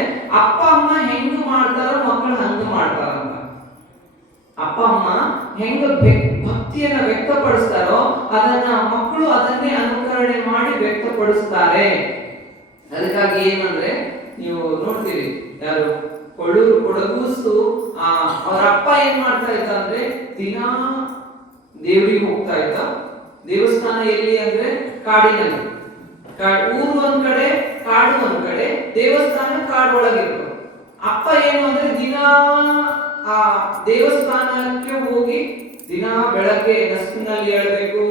ಅಪ್ಪ ಅಮ್ಮ ಹೆಂಗ್ ಮಾಡ್ತಾರೋ ಮಕ್ಕಳು ಹಂಗ ಮಾಡ್ತಾರಂತ. ಅಪ್ಪ ಅಮ್ಮ ಹೆಂಗ ಭಕ್ತಿಯನ್ನ ವ್ಯಕ್ತಪಡಿಸ್ತಾರೋ ಅದನ್ನ ಮಕ್ಕಳು ಅದನ್ನೇ ಅನುಕರಣೆ ಮಾಡಿ ವ್ಯಕ್ತಪಡಿಸ್ತಾರೆ. ಅದಕ್ಕಾಗಿ ಏನಂದ್ರೆ ನೀವು ನೋಡ್ತೀರಿ, ಯಾರು ಕೊಳ್ಳೂರು ಕೊಡಗೂಸು ಅವ್ರ ಅಪ್ಪ ಏನ್ ಮಾಡ್ತಾ ಇದ್ದ ಅಂದ್ರೆ ದಿನಾ ದೇವರಿಗೆ ಹೋಗ್ತಾ ಇದ್ದ. ದೇವಸ್ಥಾನ ಎಲ್ಲಿ ಅಂದ್ರೆ ಕಾಡಿನಲ್ಲಿ. ಊರು ಒಂದ್ ಕಡೆ, ಕಾಡು ಒಂದ್ ಕಡೆ, ದೇವಸ್ಥಾನ ಕಾಡೊಳಗಿತ್ತು. ಅಪ್ಪ ಏನು ಅಂದ್ರೆ ದಿನಾ ಆ ದೇವಸ್ಥಾನಕ್ಕೆ ಹೋಗಿ ದಿನಾ ಬೆಳಗ್ಗೆ ನಸ್ಕಿನಲ್ಲಿ ಹೇಳ್ಬೇಕು,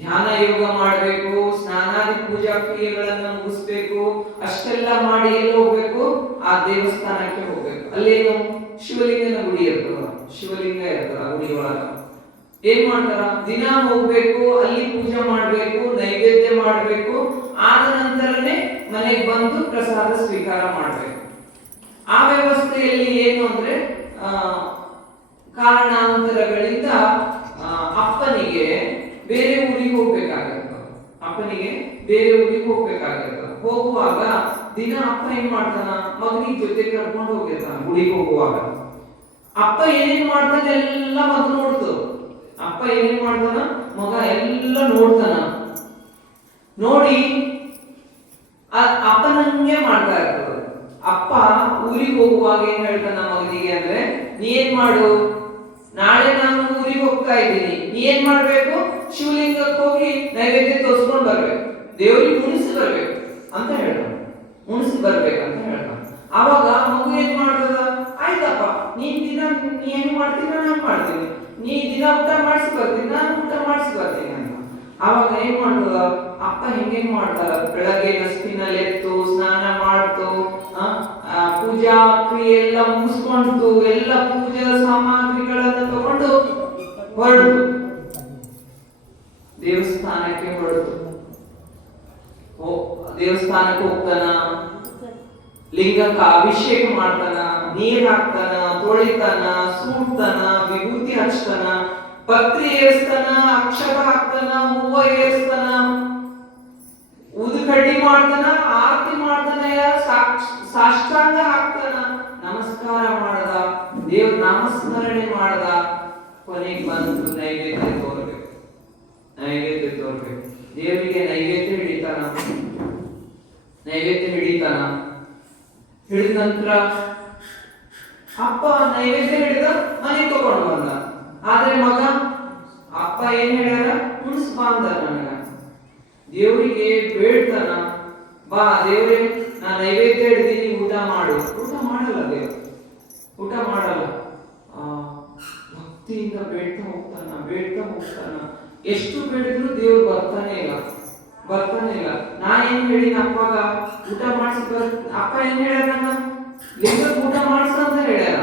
ಧ್ಯಾನ ಯೋಗ ಮಾಡಬೇಕು, ಸ್ನಾನಾದಿ ಪೂಜಾ ಕ್ರಿಯೆಗಳನ್ನ ಮುಗಿಸ್ಬೇಕು. ಅಷ್ಟೆಲ್ಲ ಮಾಡಿ ಎಲ್ಲಿ ಹೋಗ್ಬೇಕು? ಆ ದೇವಸ್ಥಾನಕ್ಕೆ ಹೋಗ್ಬೇಕು. ಅಲ್ಲೇನು ಶಿವಲಿಂಗನ ಗುಡಿ ಇರ್ತದ, ಶಿವಲಿಂಗ ಇರ್ತದ ಗುಡಿ ಒಳಗ. ಏನ್ ಮಾಡ್ತಾರ? ದಿನ ಹೋಗ್ಬೇಕು, ಅಲ್ಲಿ ಪೂಜೆ ಮಾಡ್ಬೇಕು, ನೈವೇದ್ಯ ಮಾಡ್ಬೇಕು. ಆದ ನಂತರನೇ ಮನೆಗೆ ಬಂದು ಪ್ರಸಾದ ಸ್ವೀಕಾರ ಮಾಡ್ಬೇಕು. ಆ ವ್ಯವಸ್ಥೆಯಲ್ಲಿ ಏನು ಅಂದ್ರೆ ಕಾರಣಾಂತರಗಳಿಂದ ಅಪ್ಪನಿಗೆ ಬೇರೆ ಊರಿಗೆ ಹೋಗ್ಬೇಕಾಗತ್ತ. ಅಪ್ಪನಿಗೆ ಬೇರೆ ಊರಿಗೆ ಹೋಗ್ಬೇಕಾಗತ್ತ. ಹೋಗುವಾಗ ದಿನ ಅಪ್ಪ ಏನ್ ಮಾಡ್ತಾನ? ಮಗನಿಗೆ ಜೊತೆ ಕರ್ಕೊಂಡು ಹೋಗಿರ್ತಾನ ಗುಡಿಗೆ ಹೋಗುವಾಗ. ಅಪ್ಪ ಏನೇನ್ ಮಾಡ್ತಾನೆ ಎಲ್ಲ ಮಗ ನೋಡ್ತು. ಅಪ್ಪ ಏನೇನ್ ಮಾಡ್ತಾನ? ಮಗ ಎಲ್ಲ ನೋಡ್ತಾನ. ನೋಡಿ ಅಪ್ಪನಂಗೆ ಮಾಡ್ತಾ ಇರ್ತದ. ಅಪ್ಪ ಊರಿಗೆ ಹೋಗುವಾಗ ಏನ್ ಹೇಳ್ತಾನ ಮಗನಿಗೆ ಅಂದ್ರೆ, ನೀ ಏನ್ ಮಾಡು, ನಾಳೆ ನಾನು ಊರಿಗೆ ಹೋಗ್ತಾ ಇದ್ದೀನಿ, ನೀ ಏನ್ ಮಾಡ್ಬೇಕು? ಶಿವಲಿಂಗಕ್ಕೆ ಹೋಗಿ ನೈವೇದ್ಯ ತೋರಿಸ್ಕೊಂಡು ಬರ್ಬೇಕು, ದೇವರಿಗೆ ಮುಣಿಸಿ ಬರ್ಬೇಕು ಅಂತ ಹೇಳ್ತಾನೆ. ಮುಣಿಸಿ ಬರ್ಬೇಕಂತ ಹೇಳ್ತಾನೆ. ಅವಾಗ ಮಗು ಏನ್ ಮಾಡ್ತದ? ಆಯ್ತಪ್ಪ, ನೀನ್ ದಿನ ನೀ ಏನ್ ಮಾಡ್ತೀನ ನಾನು ಮಾಡ್ತೀನಿ, ನೀ ದಿನ ಊಟ ಮಾಡಿಸಿ ಬರ್ತೀನಿ, ನಾನು ಊಟ ಮಾಡಿಸಿ ಬರ್ತೀನಿ ಅಂತ. ಅವಾಗ ಏನ್ ಮಾಡ್ತದ? ಅಪ್ಪ ಹೆಂಗೇನ್ ಮಾಡ್ತಾರ? ಬೆಳಗ್ಗೆ ನಸ್ತಿನಲ್ಲಿ ಎತ್ತು ಸ್ನಾನ ಮಾಡ್ತು, ಪೂಜಾ ಕ್ರಿಯೆ ಎಲ್ಲ ಮುಗಿಸ್ಕೊಂಡು ಎಲ್ಲ ಪೂಜಾ ಸಾಮಗ್ರಿಗಳನ್ನು ತಗೊಂಡು ಹೊರಡು ದೇವಸ್ಥಾನಕ್ಕೆ ಹೊರಟು. ದೇವಸ್ಥಾನಕ್ಕೆ ಹೋಗ್ತಾನ, ಲಿಂಗಕ್ಕೆ ಅಭಿಷೇಕ ಮಾಡ್ತಾನ, ನೀರ್ ಹಾಕ್ತಾನ, ತೊಳಿತಾನ, ಸೂಡ್ತಾನ, ವಿಭೂತಿ ಹಚ್ತಾನ, ಪತ್ರಿ ಏರಿಸ್ತಾನ, ಅಕ್ಷರ ಹಾಕ್ತಾನ, ಹೂವ ಏರಿಸ್ತಾನ, ಉದುಕಡ್ಡಿ ಮಾಡ್ತಾನ, ಆರತಿ ಮಾಡ್ತಾನ, ಸಾಷ್ಟಾಂಗ ಹಾಕ್ತಾನ, ನಮಸ್ಕಾರ ಮಾಡದ, ದೇವ್ರ ನಾಮಸ್ಮರಣೆ ಮಾಡದ. ಕೊನೆಗೆ ಬಂದು ನೈವೇದ್ಯ ತೋರ್ಬೇಕು. ನೈವೇದ್ಯ ತೋರ್ಬೇಕು. ದೇವರಿಗೆ ನೈವೇದ್ಯ ಹಿಡಿತಾನ. ನೈವೇದ್ಯ ಹಿಡಿತಾನ. ಹಿಡಿದ ನಂತರ ಅಪ್ಪ ನೈವೇದ್ಯ ಹಿಡಿದ ಮನೆಗೆ ತಗೊಂಡು ಬಂದ. ಆದ್ರೆ ಮಗ ಅಪ್ಪ ಏನ್ ಹೇಳ್ಯಾರ? ಮುನ್ಸ್ ಬಾಂದ ನನಗ. ದೇವರಿಗೆ ಬೇಡ್ತಾನ, ಬಾ ದೇವ್ರೆ ನಾ ನೈವೇದ್ಯ ಹಿಡಿದೀನಿ, ಊಟ ಮಾಡು. ಊಟ ಮಾಡಲ್ಲ ದೇವ್ರು, ಊಟ ಮಾಡಲ್ಲ. ಭಕ್ತಿಯಿಂದ ಬೇಡ್ತಾ ಹೋಗ್ತಾನ, ಬೇಡ್ತಾ ಹೋಗ್ತಾನ. ಎಷ್ಟು ಬೇಡಿದ್ರು ದೇವ್ರು ಬರ್ತಾನೆ ಇಲ್ಲ, ಬರ್ತಾನೆ ಇಲ್ಲ. ನಾನೇನ್ ಹೇಳಿನ ಅಪ್ಪಗ ಊಟ ಮಾಡಿಸಿ ಅಪ್ಪ ಏನ್ ಹೇಳ್ಯಾರ? ಲಿಂಗಕ್ಕೆ ಊಟ ಮಾಡಿಸ ಅಂತ ಹೇಳ್ಯಾರ.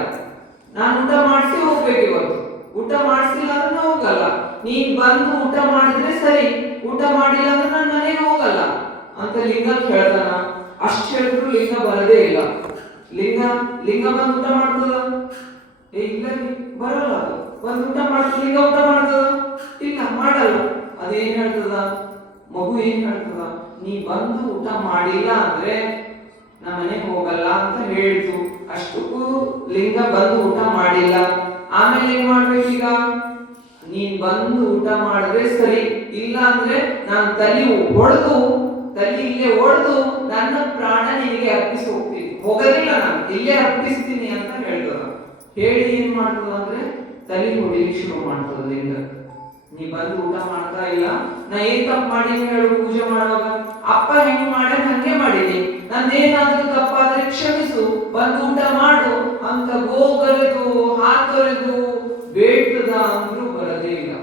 ನಾನು ಊಟ ಮಾಡಿಸಿ ಹೋಗ್ಬೇಕು ಇವತ್ತು. ಊಟ ಮಾಡಿಸಿಲ್ಲ ಅಂದ್ರೆ ಹೋಗಲ್ಲ. ನೀನ್ ಬಂದು ಊಟ ಮಾಡಿದ್ರೆ ಸರಿ, ಊಟ ಮಾಡಿಲ್ಲ ಅಂದ್ರೆ ನಾನು ಮನೆಗೆ ಹೋಗಲ್ಲ ಅಂತ ಲಿಂಗಕ್ಕೆ ಹೇಳ್ತಾನ. ಅಷ್ಟು ಹೇಳಿದ್ರು ಲಿಂಗ ಬರದೇ ಇಲ್ಲ. ಲಿಂಗ ಬಂದು ಊಟ ಮಾಡ್ತದ? ಇಲ್ಲ, ಬರಲ್ಲ. ಅದು ಬಂದು ಊಟ ಮಾಡ್ತದ? ಲಿಂಗ ಊಟ ಮಾಡ್ತದ? ಇಲ್ಲ, ಮಾಡಲ್ಲ. ಅದೇನ್ ಹೇಳ್ತದ? ಮಗು ಏನ್ ಹೇಳ್ತದ? ನೀ ಬಂದು ಊಟ ಮಾಡಿಲ್ಲ ಅಂದ್ರೆ ನಾ ಮನೆಗೆ ಹೋಗಲ್ಲ ಅಂತ ಹೇಳ್ತು. ಅಷ್ಟಕ್ಕೂ ಲಿಂಗ ಬಂದು ಊಟ ಮಾಡಿಲ್ಲ. ಆಮೇಲೆ ಏನ್ ಮಾಡ್ಬೇಕೀಗ? ನೀನ್ ಬಂದು ಊಟ ಮಾಡಿದ್ರೆ ಸರಿ, ಇಲ್ಲ ಅಂದ್ರೆ ನಾನು ತಲೆ ಇಲ್ಲೇ ಹೊಡೆದು ನನ್ನ ಪ್ರಾಣ ನಿನಗೆ ಅರ್ಪಿಸಿ ಹೋಗ್ತೀನಿ, ಹೋಗೋದಿಲ್ಲ, ನಾನು ಇಲ್ಲೇ ಅರ್ಪಿಸ್ತೀನಿ ಅಂತ ಹೇಳ್ತದ. ಹೇಳಿ ಏನ್ ಮಾಡ್ತದ ಅಂದ್ರೆ ತಲೆ ಹೊಡಿಲಿಕ್ಕೆ ಶುರು ಮಾಡ್ತದ ಲಿಂಗ. ನೀ ಬಂದು ಊಟ ಮಾಡ್ತಾ ಇಲ್ಲ, ನಾ ಏನ್ ತಪ್ಪು ಮಾಡೀನಿ ಹೇಳು? ಪೂಜೆ ಮಾಡುವಾಗ ಅಪ್ಪ ಹೆಂಗ್ ಮಾಡ ಹಂಗೆ ಮಾಡೀನಿ, ನಂದೇನಾದ್ರೂ ತಪ್ಪಾದ್ರೆ ಕ್ಷಮಿಸು, ಬಂದು ಊಟ ಮಾಡು ಅಂತ ಗೋಗರೆದು ಹಾತೊರೆದು ಬೇಡ್ತದ ಅಂದ್ರೂ ಬರದೇ ಇಲ್ಲ.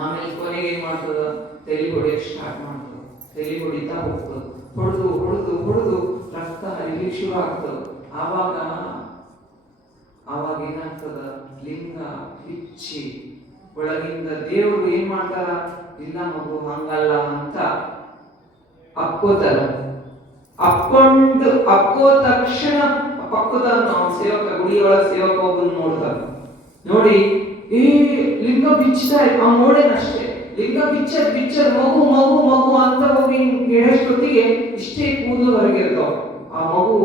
ಆಮೇಲೆ ಕೊನೆಗೆ ಏನ್ ಮಾಡ್ತದ? ತಲೆ ಹೊಡೆಯಕ್ಕೆ ಸ್ಟಾರ್ಟ್ ಮಾಡ್ತದ. ತಲೆ ಹೊಡಿತಾ ಹೋಗ್ತದ. ಹೊಡೆದು ಹೊಡೆದು ಹೊಡೆದು ರಕ್ತ ಹರಿಲಿಕ್ಕೆ ಶುರು ಆಗ್ತದ. ಆವಾಗ ಏನಾಗ್ತದ? ಲಿಂಗ ಬಿಚ್ಚಿ ಒಳಗಿಂದ ದೇವರು ಏನ್ ಮಾಡ್ತಾರ? ಇಲ್ಲ ಮಗು ಹಂಗಲ್ಲ ಅಂತ ಅಕ್ಕೋತಾರ. ಅಕ್ಕೋ ತಕ್ಷಣ ಪಕ್ಕದ ಸೇವಕ, ಗುಡಿಯೊಳಗ ಸೇವಕ ಒಬ್ಬನ್ ನೋಡ್ತಾರ. ನೋಡಿ ಲಿಂಗ ಬಿಚ್ಚತಾ ಅವ್ ನೋಡೇನಷ್ಟೇ. ಲಿಂಗ ಬಿಚ್ಚರ್ ಮಗು ಮಗು ಮಗು ಅಂತ ಹೋಗಿ ಗಿಡಷ್ಟೊತ್ತಿಗೆ ಇಷ್ಟೇ ಕೂದಲು ಹೊರಗಿರ್ತಾವ. ಆ ಮಗು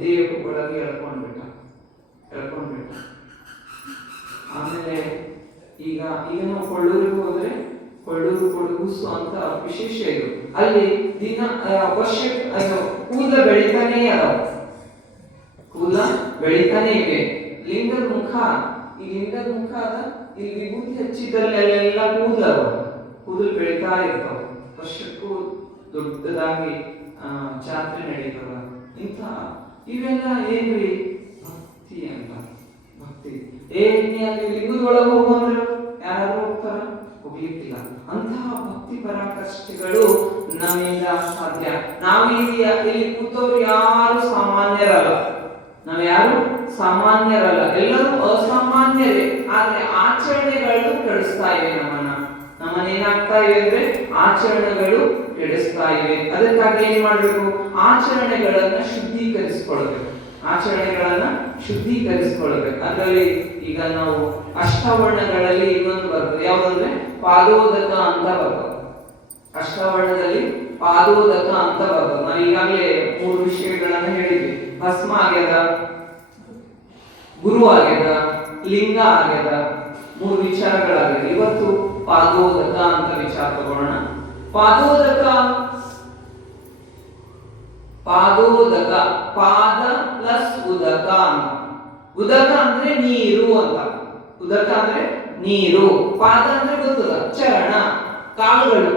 ದೇವ ಒಳಗೆ ಎಳ್ಕೊಂಡ್ಬಿಟ್ಟ. ಆಮೇಲೆ ಈಗ ನಾವು ಕೊಳ್ಳೂರಿಗೆ ಹೋದ್ರೆ ಕೊಳ್ಳೂರು ಕೊಡಗುಸು ಅಂತ ವಿಶೇಷ ಇದು. ಅಲ್ಲಿ ದಿನ ವರ್ಷ ಕೂದಲ ಬೆಳಿತಾನೇ ಅದಾವ, ಕೂದಲ ಬೆಳಿತಾನೆ ಇವೆ. ಲಿಂಗದ ಮುಖ ಅದ, ಇಲ್ಲಿ ವಿಭೂತಿ ಹಚ್ಚಿದಲ್ಲೆಲ್ಲ ಕೂದಲು ಬೆಳಿತಾ ಇರ್ತಾವ. ವರ್ಷಕ್ಕೂ ದೊಡ್ಡದಾಗಿ ಜಾತ್ರೆ ನಡೀತದ. ಇವೆಲ್ಲ ಏನ್ರಿ? ಭಕ್ತಿ ಅಂತ. ಭಕ್ತಿ. ಅಲ್ಲಿ ಲಿಂಗದೊಳಗೆ ಹೋಗಂದ್ರೆ ಯಾರಾದ್ರೂ ಹೋಗ್ತಾರ? ಹೋಗ್ಲಿಕ್ಕಿಲ್ಲ. ಅಂತಹ ಭಕ್ತಿ ಪರಾಕಾಷ್ಠೆಗಳು ನಮ್ಮಿಂದ ಸಾಧ್ಯ. ನಾವು ಇಲ್ಲಿ ಕೂತವ್ರು ಯಾರು ಸಾಮಾನ್ಯರಲ್ಲ, ನಾವು ಯಾರು ಸಾಮಾನ್ಯರಲ್ಲ, ಎಲ್ಲರೂ ಅಸಾಮಾನ್ಯರೇ. ಆದ್ರೆ ಆಚರಣೆಗಳು ಕೆಡಿಸ್ತಾ ಇವೆ ನಮ್ಮನ್ನೇನಾಗ್ತಾ ಇವೆ ಅಂದ್ರೆ ಆಚರಣೆಗಳು ಕೆಡಿಸ್ತಾ ಇವೆ. ಅದಕ್ಕಾಗಿ ಏನ್ ಮಾಡ್ಬೇಕು, ಆಚರಣೆಗಳನ್ನ ಶುದ್ಧೀಕರಿಸಿಕೊಳ್ಬೇಕು. ಅದರಲ್ಲಿ ಈಗ ನಾವು ಅಷ್ಟವರ್ಣಗಳಲ್ಲಿ ಇನ್ನೊಂದು ಬರ್ತದೆ, ಯಾವ್ದಂದ್ರೆ ಪಾದೋದಕ ಅಂತ ಬರ್ತದೆ. ಅಷ್ಟವರ್ಣದಲ್ಲಿ ಪಾದೋದಕ ಅಂತ ಬರ್ತದೆ. ನಾವು ಈಗಾಗಲೇ 3 ವಿಷಯಗಳನ್ನ ಹೇಳಿದ್ವಿ. ಭಸ್ಮ ಆಗ್ಯದ, ಗುರು ಆಗ್ಯದ, ಲಿಂಗ ಆಗ್ಯದ, 3 ವಿಚಾರಗಳಾಗ್ಯದ. ಇವತ್ತು ಪಾದೋದಕ ಅಂತ ವಿಚಾರ ತಗೊಳ್ಳೋಣ. ಪಾದೋದಕ ಪಾದ ಪ್ಲಸ್ ಉದಕ ಅಂತ. ಉದಕ ಅಂದ್ರೆ ನೀರು ಅಂತ. ಉದಕ ಅಂದ್ರೆ ನೀರು, ಪಾದ ಅಂದ್ರೆ ಗೊತ್ತದ ಚರಣ, ಕಾಲುಗಳು.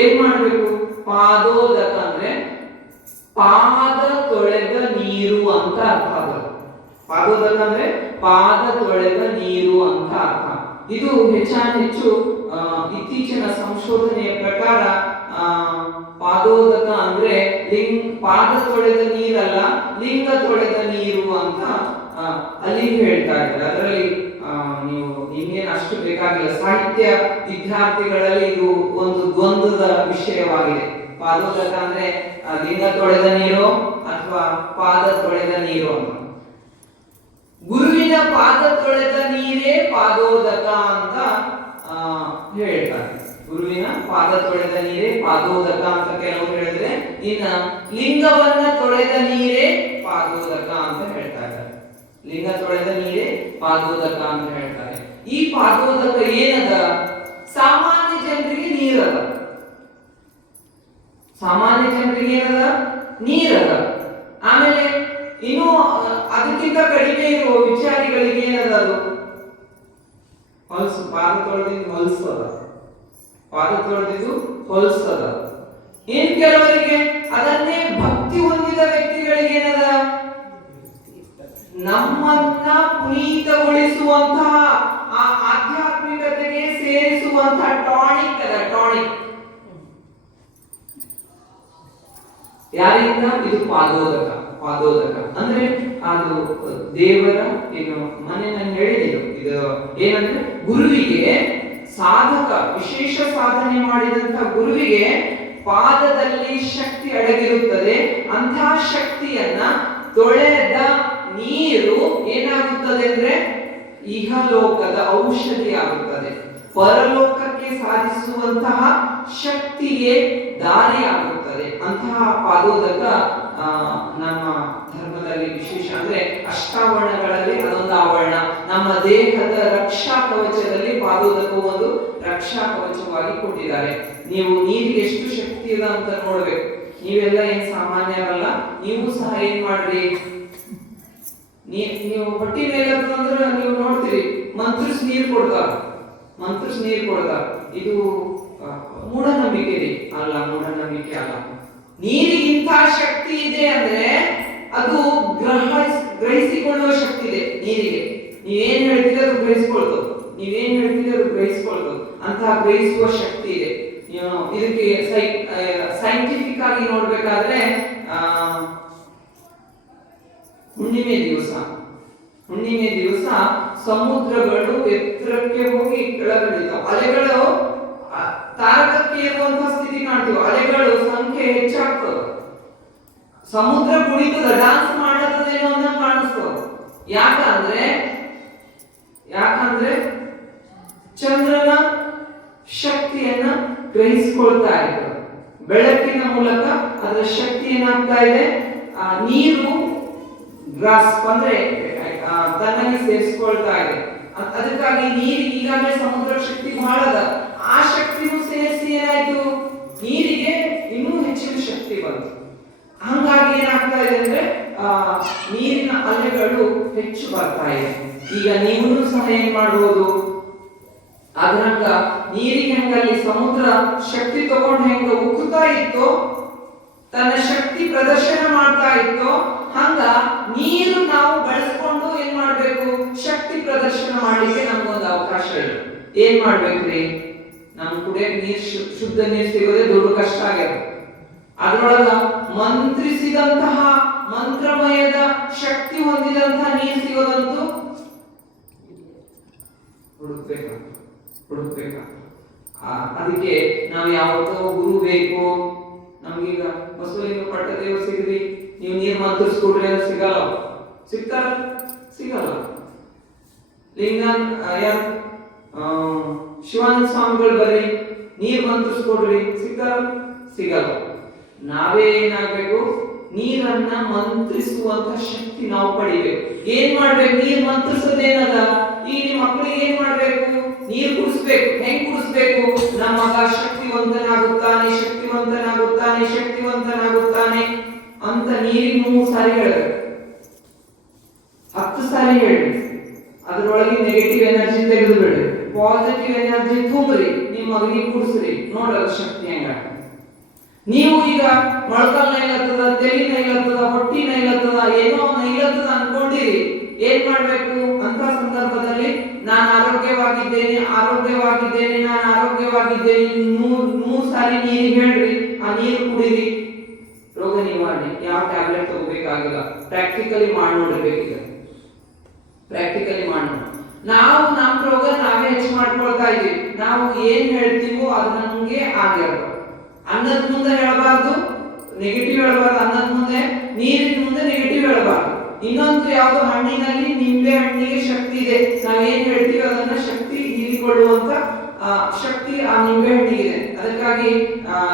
ಏನ್ ಮಾಡ್ಬೇಕು, ಪಾದೋದಕ ಅಂದ್ರೆ ಪಾದ ತೊಳೆದ ನೀರು ಅಂತ ಅರ್ಥ. ಪಾದೋದಕ ಅಂದ್ರೆ ಪಾದ ತೊಳೆದ ನೀರು ಅಂತ ಅರ್ಥ. ಇದು ಹೆಚ್ಚು ಇತ್ತೀಚಿನ ಸಂಶೋಧನೆಯ ಪ್ರಕಾರ ಪಾದೋದಕ ಅಂದ್ರೆ ಪಾದ ತೊಳೆದ ನೀರಲ್ಲ, ಲಿಂಗ ತೊಳೆದ ನೀರು ಅಂತ ಅಲ್ಲಿ ಹೇಳ್ತಾ ಇದ್ದಾರೆ. ಅದರಲ್ಲಿ ನೀವು ನಿಮ್ಗೇನು ಅಷ್ಟು ಬೇಕಾಗಿಲ್ಲ. ಸಾಹಿತ್ಯ ವಿದ್ಯಾರ್ಥಿಗಳಲ್ಲಿ ಇದು ಒಂದು ದ್ವಂದ್ವದ ವಿಷಯವಾಗಿದೆ. ಪಾದೋದಕ ಅಂದ್ರೆ ಲಿಂಗ ತೊಳೆದ ನೀರು ಅಥವಾ ಪಾದ ತೊಳೆದ ನೀರು ಅಂತ. ಗುರುವಿನ ಪಾದ ತೊಳೆದ ನೀರೇ ಪಾದೋದಕ ಅಂತ ಹೇಳ್ತಾರೆ. ಗುರುವಿನ ಪಾದ ತೊಳೆದ ನೀರೇ ಪಾದೋದಕ ಅಂತ ಕೆಲವರು ಹೇಳಿದ್ರೆ, ಇನ್ನ ಲಿಂಗವನ್ನ ತೊಳೆದ ನೀರೇ ಪಾದೋದಕ ಅಂತ ಹೇಳ್ತಾ ಇದ್ದಾರೆ. ಲಿಂಗ ತೊಳೆದ ನೀರೇ ಪಾದೋದಕ ಅಂತ ಹೇಳ್ತಾರೆ. ಈ ಪಾದೋದಕ ಏನದ, ಸಾಮಾನ್ಯ ಜನರಿಗೆ ನೀರದ. ನೀರದ. ಆಮೇಲೆ ಇನ್ನು ಅದಕ್ಕಿಂತ ಕಡಿಮೆ ಇರುವ ವಿಚಾರಿಗಳಿಗೆ ಏನದ, ಅದು ಹೊಲಸು. ಪಾದ ತೊಳೆದಿದ್ದು ಹೊಲಸದ, ಇನ್ ಕೆಲವರಿಗೆ ಅದನ್ನೇ ಭಕ್ತಿ ಹೊಂದಿದ ವ್ಯಕ್ತಿಗಳಿಗೆ ಏನದ, ನಮ್ಮನ್ನ ಪುನೀತಗೊಳಿಸುವಂತಹ ಆ ಆಧ್ಯಾತ್ಮಿಕತೆಗೆ ಸೇರಿಸುವಂತಹ ಟಾನಿಕ್ ಅದ. ಯಾರಿಂದ? ಇದು ಪಾದೋದಕ ಅಂದ್ರೆ ಅದು ದೇವರ ಏನು ಮನೆ ನಾನು ಹೇಳಿದ್ದು. ಇದು ಏನಂದ್ರೆ ಗುರುವಿಗೆ, ಸಾಧಕ ವಿಶೇಷ ಸಾಧನೆ ಮಾಡಿದಂತ ಗುರುವಿಗೆ ಪಾದದಲ್ಲಿ ಶಕ್ತಿ ಅಡಗಿರುತ್ತದೆ. ಅಂತಹ ಶಕ್ತಿಯನ್ನ ತೊಳೆದ ನೀರು ಏನಾಗುತ್ತದೆ ಅಂದ್ರೆ ಇಹಲೋಕದ ಔಷಧಿ ಆಗುತ್ತದೆ, ಪರಲೋಕಕ್ಕೆ ಸಾಧಿಸುವಂತಹ ಶಕ್ತಿಗೆ ದಾರಿ ಆಗುತ್ತದೆ. ಅಂತಹ ಪಾದೋದಕ ನಮ್ಮ ಧರ್ಮದಲ್ಲಿ ವಿಶೇಷ. ಅಂದ್ರೆ ಅಷ್ಟಾವರ್ಣಗಳಲ್ಲಿ ಅದೊಂದು ಆವರಣ. ನಮ್ಮ ದೇಹದ ರಕ್ಷಾ ಕವಚದಲ್ಲಿ ಪಾದೋದಕವು ಒಂದು ರಕ್ಷಾ ಕವಚವಾಗಿ ಕೊಟ್ಟಿದ್ದಾರೆ. ನೀವು ನೀರಿಗೆ ಎಷ್ಟು ಶಕ್ತಿ ಇದೆ ಅಂತ ನೋಡ್ಬೇಕು. ನೀವೆಲ್ಲ ಏನ್ ಸಾಮಾನ್ಯರಲ್ಲ. ನೀವು ಸಹ ಏನ್ ಮಾಡ್ರಿ, ನೀವು ಹೊಟ್ಟಿ ಮೇಲೆ ಅಂದ್ರೆ ನೀವು ನೋಡ್ತೀರಿ, ಮಂತ್ರಿಸ್ ನೀರು ಕೊಡ್ತಾರ. ಇದು ಮೂಢನಂಬಿಕೆ ಅಲ್ಲ, ಮೂಢನಂಬಿಕೆ ಅಲ್ಲ. ನೀರಿಗಿಂತ ಶಕ್ತಿ ಇದೆ ಅಂದ್ರೆ ಅದು ಗ್ರಹಿಸಿಕೊಳ್ಳುವ ಶಕ್ತಿ ಇದೆ ನೀರಿಗೆ. ನೀವೇನ್ ಹೇಳ್ತೀರಿ ಅದು ಗ್ರಹಿಸ್ಕೊಳ್ತದೆ. ಅಂತಹ ಗ್ರಹಿಸುವ ಶಕ್ತಿ ಇದೆ. ಇದಕ್ಕೆ ಸೈಂಟಿಫಿಕ್ ಆಗಿ ನೋಡ್ಬೇಕಾದ್ರೆ ಹುಣ್ಣಿಮೆ ದಿವಸ ಸಮುದ್ರಗಳು ಎತ್ತರಕ್ಕೆ ಹೋಗಿ ಕೆಳಗಿಳಿತಾವ. ಅಲೆಗಳು ತಾರಕಕ್ಕೆ ಇರುವಂತಹ ಸ್ಥಿತಿ ಕಾಣ್ತೀವಿ. ಅಲೆಗಳು ಸಂಖ್ಯೆ ಹೆಚ್ಚಾಗ್ತದೆ. ಸಮುದ್ರ ಕುಣಿತದ, ಡಾನ್ಸ್ ಮಾಡದೇನೋ ಅಂತ ಕಾಣಿಸ್ತದೆ. ಯಾಕಂದ್ರೆ ಚಂದ್ರನ ಶಕ್ತಿಯನ್ನ ಗ್ರಹಿಸಿಕೊಳ್ತಾ ಇರ್ತದೆ. ಬೆಳಕಿನ ಮೂಲಕ ಅದರ ಶಕ್ತಿ ಏನಾಗ್ತಾ ಇದೆ, ನೀರು ಗ್ರಾಸ್ಪ್ ಅಂದ್ರೆ ತನ್ನಲ್ಲಿ ಸೇರಿಸಿಕೊಳ್ತಾ ಇದೆ. ಅದಕ್ಕಾಗಿ ನೀರಿಗೆ ಈಗಾಗಲೇ ಸಮುದ್ರ ಶಕ್ತಿ ಬಹಳ ಅದ. ಆ ಶಕ್ತಿನೂ ಸೇರಿಸಿ ಏನಾಯ್ತು, ನೀರಿಗೆ ಇನ್ನೂ ಹೆಚ್ಚಿನ ಶಕ್ತಿ ಬಂತು. ಹಂಗಾಗಿ ಏನಾಗ್ತಾ ಇದೆ ಅಂದ್ರೆ ನೀರಿನ ಅಲೆಗಳು ಹೆಚ್ಚು ಬರ್ತಾ ಇದೆ. ಈಗ ನೀವು ಸಹ ಏನ್ ಮಾಡಬಹುದು, ಅದ್ರಂಗ ನೀರಿಗೆ ಹೆಂಗಲ್ಲಿ ಸಮುದ್ರ ಶಕ್ತಿ ತಗೊಂಡು ಹೆಂಗ ಉಕ್ಕುತ್ತಾ ಇತ್ತು, ತನ್ನ ಶಕ್ತಿ ಪ್ರದರ್ಶನ ಮಾಡ್ತಾ ಇತ್ತು, ಹಂಗ ನೀರು ನಾವು ಬಳಸ್ಕೊಂಡು ಏನ್ ಮಾಡ್ಬೇಕು, ಶಕ್ತಿ ಪ್ರದರ್ಶನ ಮಾಡ್ಲಿಕ್ಕೆ ನಮ್ಗೊಂದು ಅವಕಾಶ ಇದೆ. ಏನ್ ಮಾಡ್ಬೇಕ್ರಿ? ನಮ್ ಕುಡಿಯಕ್ ನೀರ್ ಶುದ್ಧ ನೀರ್ ಸಿಗೋದೇ ದೊಡ್ಡ ಕಷ್ಟ ಆಗ್ಯದ. ಅದ್ರೊಳಗ ಮಂತ್ರಿಸಿದಂತಹ ಮಂತ್ರಮಯದ ಶಕ್ತಿ ಹೊಂದಿದಂತಹ ನೀರ್ ಸಿಗೋದಂತೂ ಹುಡುಕ್ಬೇಕ. ಅದಕ್ಕೆ ನಾವು ಯಾವತ್ತೋ ಗುರು ಬೇಕು. ನಮ್ಗೀಗ ಬಸವಲಿಂಗ ಪಟ್ಟದೇವರು ಸಿಗ್ರಿ, ನೀವು ನೀರ್ ಮಂತ್ರಿಸ್ಕೊಡ್ರಿ ಅಂತ ಸಿಗಲ್ಲ. ಲಿಂಗ ಶಿವಾನಂದ ಸ್ವಾಮಿಗಳು ಬರ್ರಿ ನೀರ್ ಮಂತ್ರಿಸ್ಕೊಡ್ರಿ ಸಿಗಲ್ಲ. ನಾವೇ ಏನಾಗಬೇಕು? ನೀರನ್ನ ಮಂತ್ರಿಸುವಂತ ಶಕ್ತಿ ನಾವು ಪಡಿಬೇಕು. ಏನ್ ಮಾಡ್ಬೇಕು? ನೀರ್ ಮಂತ್ರಿಸೋದೇನದ? ಈ ಮಕ್ಕಳಿಗೆ ಏನ್ ಮಾಡ್ಬೇಕು? ನೀರ್ ಕುಡಿಸ್ಬೇಕು. ಹೆಂಗ್ ಕುಡಿಸ್ಬೇಕು? ನಮ್ಮ ಮಗ ಶಕ್ತಿವಂತನಾಗುತ್ತಾನೆ ಅಂತ ನೀರಿಗೆ 3 ಸಾರಿ ಹೇಳ್ಬೇಕು, 10 ಸಾರಿ ಹೇಳಿ. ಅದ್ರೊಳಗೆ ನೆಗೆಟಿವ್ ಎನರ್ಜಿ ತೆಗೆದು ಬಿಡ್ರಿ, ಪಾಸಿಟಿವ್ ಎನರ್ಜಿ ತುಂಬ್ರಿ, ನಿಮ್ಮ ಮಗನಿಗೆ ಕುಡಿಸ್ರಿ. ನೋಡಲ್ಲ ಶಕ್ತಿ ಹೆಂಗ. ನೀವು ಈಗ ಮೊಳಕಲ್ ನೈಲತ್ತದ, ತಲೆ ನೈಲತ್ತದ, ಹೊಟ್ಟಿ ನೈಲತ್ತದ, ಏನೋ ನೈಲತ್ತದ ಅನ್ಕೊಂಡಿರಿ. ಏನ್ ಮಾಡ್ಬೇಕು? ಅಂತ ಸಂದರ್ಭದಲ್ಲಿ ನಾನು ಆರೋಗ್ಯವಾಗಿದ್ದೇನೆ 3 ಸಾರಿ ನೀರಿಗೆ ಹೇಳ್ರಿ, ಆ ನೀರು ಕುಡಿರಿ. ರೋಗ ನಿವಾರಣೆ. ಯಾವ ಟ್ಯಾಬ್ಲೆಟ್ ತಗೋಬೇಕಾಗಿಲ್ಲ. ಪ್ರಾಕ್ಟಿಕಲಿ ಮಾಡಿ ನೋಡ್ಬೇಕೀಗ. ನಾವು ನಮ್ಮ ರೋಗ ನಾವೇ ಹೆಚ್ಚು ಮಾಡ್ಕೊಳ್ತಾ ಇದೀವಿ. ನಾವು ಏನ್ ಹೇಳ್ತೀವೋ ಅದು ನಮ್ಗೆ ಆಗಿರಲ್ಲ. ಅನ್ನದ ಮುಂದೆ ಹೇಳಬಾರ್ದು ನೆಗೆಟಿವ್ ಹೇಳಬಾರ್ದು, ಅನ್ನದ ಮುಂದೆ ನೀರಿನ ಮುಂದೆ ನೆಗೆಟಿವ್ ಹೇಳಬಾರ್ದು. ಇನ್ನೊಂದು ಯಾವ್ದೋ ಹಣ್ಣಿನಲ್ಲಿ ನಿಂಬೆ ಹಣ್ಣಿಗೆ ಶಕ್ತಿ ಇದೆ. ನಾವೇನ್ ಹೇಳ್ತೀವಿ ಅದನ್ನ ಶಕ್ತಿ ಹೀರಿಕೊಳ್ಳುವಂತ ಶಕ್ತಿ ಆ ನಿಂಬೆ ಹಣ್ಣಿಗೆ ಇದೆ. ಅದಕ್ಕಾಗಿ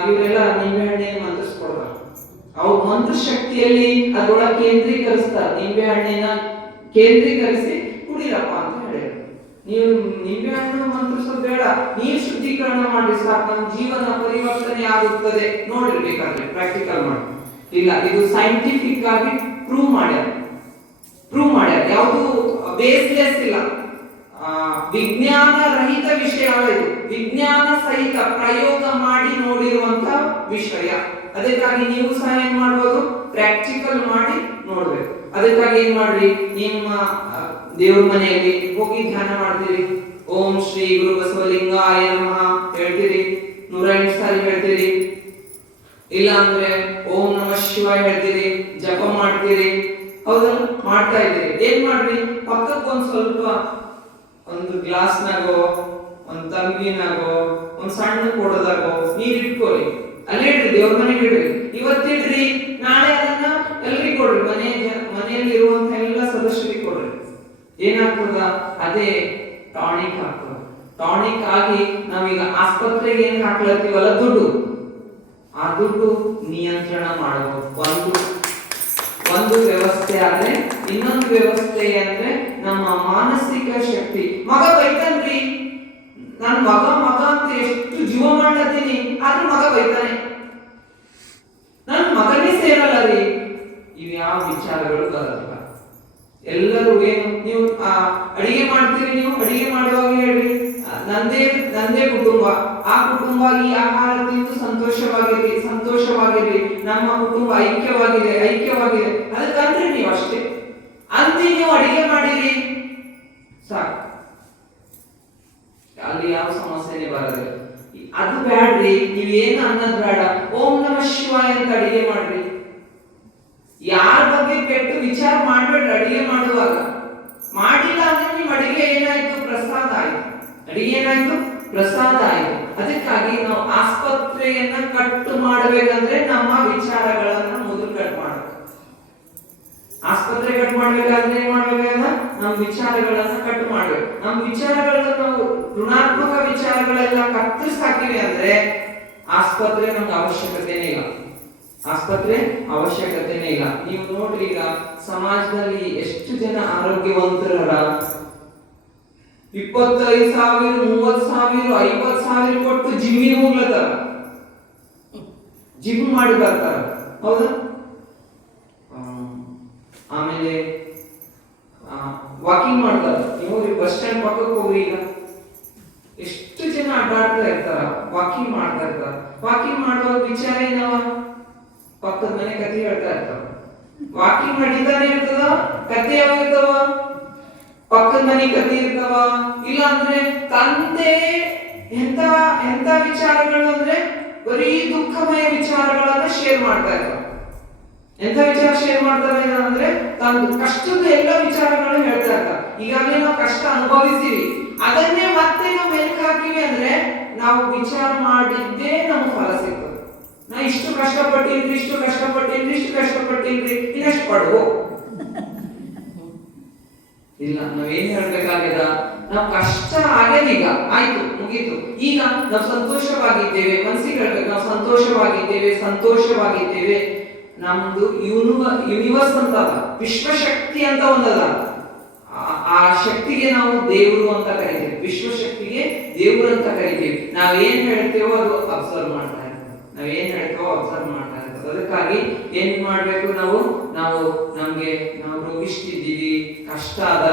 ಇವರೆಲ್ಲ ನಿಂಬೆ ಹಣ್ಣಿನ ಮಂತ್ರಿಸ್ಕೊಡ್ತಾರೆ. ಅವ್ರ ಮಂತ್ರ ಶಕ್ತಿಯಲ್ಲಿ ಅದರೊಳಗೆ ಕೇಂದ್ರೀಕರಿಸ್ತಾರೆ. ನಿಂಬೆ ಹಣ್ಣಿನ ಕೇಂದ್ರೀಕರಿಸಿ ಕುಡಿರಪ್ಪ ಅಂತ ಹೇಳಿದ್ರು. ನೀವು ನಿಂಬೆ ಹಣ್ಣು ಮಂತ್ರಿಸೋದು ಬೇಡ, ನೀರು ಶುದ್ಧೀಕರಣ ಮಾಡಿ ಸಾಕು, ನಮ್ಮ ಜೀವನ ಪರಿವರ್ತನೆ ಆಗುತ್ತದೆ. ನೋಡಿರ್ಬೇಕಾದ್ರೆ ಪ್ರಾಕ್ಟಿಕಲ್ ಮಾಡಿ. ಇಲ್ಲ, ಇದು ಸೈಂಟಿಫಿಕ್ ಆಗಿ ಪ್ರೂವ್ ಮಾಡ್ಯಾರ. ಯಾವುದು ಬೇಸ್ಲೆಸ್ ಇಲ್ಲ. ವಿಜ್ಞಾನ ರಹಿತ ವಿಷಯ ಅಲ್ಲ ಇದು. ವಿಜ್ಞಾನ ಸಹಿತ ಪ್ರಯೋಗ ಮಾಡಿ ನೋಡಿರುವಂತ ವಿಷಯ. ಅದಕ್ಕಾಗಿ ನೀವು ಸಹ ಏನ್ ಮಾಡ್ಬೋದು? ಪ್ರಾಕ್ಟಿಕಲ್ ಮಾಡಿ ನೋಡ್ಬೇಕು. ಅದಕ್ಕಾಗಿ ಏನ್ ಮಾಡ್ರಿ? ನಿಮ್ಮ ದೇವ್ರ ಮನೆಯಲ್ಲಿ ಹೋಗಿ ಧ್ಯಾನ ಮಾಡ್ತೀರಿ. ಓಂ ಶ್ರೀ ಗುರು ಬಸವಲಿಂಗಾಯ ನಮಃ ಹೇಳ್ತೀರಿ, 108 ಸಾರಿ ಹೇಳ್ತೀರಿ. ಇಲ್ಲ ಅಂದ್ರೆ ಓಂ ನಮಃ ಶಿವಾಯ ಹೇಳ್ತೀರಿ, ಜಪ ಮಾಡ್ತೀರಿ. ಹೌದಲ್ಲ? ಮಾಡ್ತಾ ಇದ್ದೀರಿ. ಏನ್ ಮಾಡ್ರಿ? ಪಕ್ಕಕ್ಕೆ ಸ್ವಲ್ಪ ಒಂದು ಗ್ಲಾಸ್ನಾಗೋ, ಒಂದು ತಂಬಿನಾಗೋ, ಒಂದು ಸಣ್ಣ ಕೊಡದಾಗೋ ನೀರ್ ಇಟ್ಕೊಳ್ಳಿ. ಅಲ್ಲಿ ಇಡ್ರಿ, ದೇವ್ರ ಮನೆಗೆ ಇಡ್ರಿ. ಇವತ್ತಿಡ್ರಿ, ನಾಳೆ ಅದನ್ನ ಎಲ್ರಿಗೂ ಕೊಡ್ರಿ. ಮನೆಯಲ್ಲಿ ಇರುವಂತ ಎಲ್ಲ ಸದಸ್ಯರಿಗೆ ಕೊಡ್ರಿ. ಏನಾಗ್ತದ? ಅದೇ ಟಾನಿಕ್ ಆಗ್ತದ. ಟಾನಿಕ್ ಆಗಿ ನಾವೀಗ ಆಸ್ಪತ್ರೆಗೆ ಏನ್ ಹಾಕ್ಲತ್ತೀವಲ್ಲ ದುಡ್ಡು, ಆ ದುಡ್ಡು ನಿಯಂತ್ರಣ ಮಾಡಬಹುದು. ಒಂದು ವ್ಯವಸ್ಥೆ ಆದ್ರೆ ಇನ್ನೊಂದು ವ್ಯವಸ್ಥೆ ಅಂದ್ರೆ ನಮ್ಮ ಮಾನಸಿಕ ಶಕ್ತಿ. ಮಗ ಬೈತಾನ್ರಿ, ನನ್ ಮಗ ಅಂತ ಎಷ್ಟು ಜೀವ ಮಾಡ್ಲತ್ತೀನಿ, ಆದ್ರೂ ಮಗ ಬೈತಾನೆ, ನನ್ ಮಗನೇ ಸೇರಲ್ಲ ರೀ. ಇವ್ ಯಾವ ವಿಚಾರಗಳು ಬರಲ್ಲ. ಎಲ್ಲರೂ ಏನು, ನೀವು ಅಡಿಗೆ ಮಾಡ್ತೀರಿ, ನೀವು ಅಡಿಗೆ ಮಾಡುವಾಗ ಹೇಳ್ರಿ, ನಂದೇ ಕುಟುಂಬ, ಆ ಕುಟುಂಬ ಈ ಆಹಾರ ತಿಂದು ಸಂತೋಷವಾಗಿರ್ಲಿ, ನಮ್ಮ ಕುಟುಂಬ ಐಕ್ಯವಾಗಿದೆ. ಅದಕ್ಕಂದ್ರೆ ನೀವು ಅಷ್ಟೇ ಅಂದಿ, ನೀವು ಅಡಿಗೆ ಮಾಡಿರಿ ಸಾಕು, ಅಲ್ಲಿ ಯಾವ ಸಮಸ್ಯೆನೇ ಬರಲ್ಲ. ಅದು ಬ್ಯಾಡ್ರಿ. ನೀವೇನು ಅನ್ನೋದು ಬೇಡ, ಓಂ ನಮಃ ಶಿವಾಯ ಅಂತ ಅಡಿಗೆ ಮಾಡ್ರಿ. ಯಾರ ಬಗ್ಗೆ ಕೆಟ್ಟ ವಿಚಾರ ಮಾಡ್ಬೇಡ್ರಿ ಅಡಿಗೆ ಮಾಡುವಾಗ. ಮಾಡಿಲ್ಲ ಅಂದ್ರೆ ನಿಮ್ ಅಡಿಗೆ ಏನಾಯ್ತು? ಪ್ರಸಾದ ಆಯ್ತು. ಅದಕ್ಕಾಗಿ ನಾವು ಆಸ್ಪತ್ರೆಯನ್ನ ಕಟ್ಟು ಮಾಡಬೇಕಂದ್ರೆ ನಮ್ಮ ವಿಚಾರಗಳನ್ನ ಮೊದಲು ಕಟ್ ಮಾಡಬೇಕು. ಆಸ್ಪತ್ರೆ ಕಟ್ ಮಾಡ್ಬೇಕಾದ್ರೆ ಏನ್ ಮಾಡ್ಬೇಕಾದ? ನಮ್ಮ ವಿಚಾರಗಳನ್ನ ಕಟ್ ಮಾಡ್ಬೇಕು. ನಮ್ಮ ವಿಚಾರಗಳನ್ನ ನಾವು ಋಣಾತ್ಮಕ ವಿಚಾರಗಳೆಲ್ಲ ಕತ್ತರಿಸಿ ಹಾಕಿವಿ ಅಂದ್ರೆ ಆಸ್ಪತ್ರೆ ನಮ್ಗೆ ಅವಶ್ಯಕತೆನೇ ಇಲ್ಲ. ನೀವು ನೋಡ್ರಿ, ಈಗ ಸಮಾಜದಲ್ಲಿ ಎಷ್ಟು ಜನ ಆರೋಗ್ಯವಂತರರ 25,000, 30,000, 50,000 ಕೊಟ್ಟು ಜಿಮ್ಮಿಗೆ ಹೋಗ್ಲತ್ತಾರ, ಜಿಮ್ ಮಾಡಿ ಬರ್ತಾರ. ಹೌದಾ? ಆಮೇಲೆ ವಾಕಿಂಗ್ ಮಾಡ್ತಾರ. ನೀವು ಬಸ್ ಸ್ಟ್ಯಾಂಡ್ ಪಕ್ಕಕ್ಕೆ ಹೋಗ್ರಿ, ಈಗ ಎಷ್ಟು ಜನ ಅಡ್ಡಾಡ್ತಾ ಇರ್ತಾರ, ವಾಕಿಂಗ್ ಮಾಡ್ತಾ ಇರ್ತಾರ. ವಾಕಿಂಗ್ ಮಾಡುವ ವಿಚಾರ ಏನವ? ಪಕ್ಕದ ಮನೆ ಕಥೆ ಹೇಳ್ತಾ ಇರ್ತಾವ. ವಾಕಿಂಗ್ ನಡೀತಾನೆ ಇರ್ತದ, ಕಥೆ ಯಾವಾಗಿರ್ತಾವ? ಪಕ್ಕದ ಮನೆ ಕತೆ ಇರ್ತಾವ, ಇಲ್ಲ ಅಂದ್ರೆ ತಂದೆ ಎಂತ ಎಂತ ವಿಚಾರಗಳು ಅಂದ್ರೆ ಬರೀ ದುಃಖಮಯ ವಿಚಾರಗಳನ್ನ ಶೇರ್ ಮಾಡ್ತಾ ಇರ್ತಾವ. ಎಂತ ವಿಚಾರ ಶೇರ್ ಮಾಡ್ತವೆ ಅಂದ್ರೆ ತನ್ನ ಕಷ್ಟದ ಎಲ್ಲ ವಿಚಾರಗಳನ್ನ ಹೇಳ್ತಾ ಇರ್ತಾರೆ. ಈಗಾಗಲೇ ನಾವು ಕಷ್ಟ ಅನುಭವಿಸ್ತೀವಿ, ಅದನ್ನೇ ಮತ್ತೆ ನಾವು ಮೆಲ್ಕ್ ಹಾಕಿವಿ ಅಂದ್ರೆ ನಾವು ವಿಚಾರ ಮಾಡಿದ್ದೇ ನಮ್ಗೆ ಫಲ ಸಿಗ್ತದೆ. ನಾ ಇಷ್ಟು ಕಷ್ಟಪಟ್ಟಿನ್ರಿ, ಇಷ್ಟು ಕಷ್ಟಪಟ್ಟಿನ್ರಿ, ಇಷ್ಟು ಕಷ್ಟಪಟ್ಟಿನ್ರಿ, ಇನ್ನಷ್ಟು ಪಡುವು ಇಲ್ಲ. ನಾವೇನ್ ಹೇಳ್ಬೇಕಾಗ್ಯದ, ನಾವು ಕಷ್ಟ ಆಗ್ಯದ, ಈಗ ಆಯ್ತು ಮುಗೀತು. ಈಗ ನಾವು ಸಂತೋಷವಾಗಿದ್ದೇವೆ, ಮನಸ್ಸಿಗೆ ಹೇಳ್ಬೇಕು, ನಾವು ಸಂತೋಷವಾಗಿದ್ದೇವೆ. ನಮ್ದು ಯೂನಿವರ್ಸ್ ಅಂತ ವಿಶ್ವಶಕ್ತಿ ಅಂತ ಒಂದಲ್ಲ, ಆ ಶಕ್ತಿಗೆ ನಾವು ದೇವರು ಅಂತ ಕರಿತೀವಿ. ವಿಶ್ವಶಕ್ತಿಗೆ ದೇವರು ಅಂತ ಕರಿತೀವಿ. ನಾವೇನ್ ಹೇಳ್ತೇವೋ ಅದು ಅಬ್ಸರ್ವ್ ಮಾಡ್ತಾ ಇರ್ತೇವೆ. ನಾವೇನ್ ಹೇಳ್ತೇವೋ ಅಬ್ಸರ್ವ್ ಮಾಡ್ತಾ ಇರ್ತೇವೆ. ಅದಕ್ಕಾಗಿ ಏನ್ ಮಾಡ್ಬೇಕು, ನಾವು ರೋಗಿಷ್ಟಿದ್ದೀವಿ, ಕಷ್ಟ ಅದ,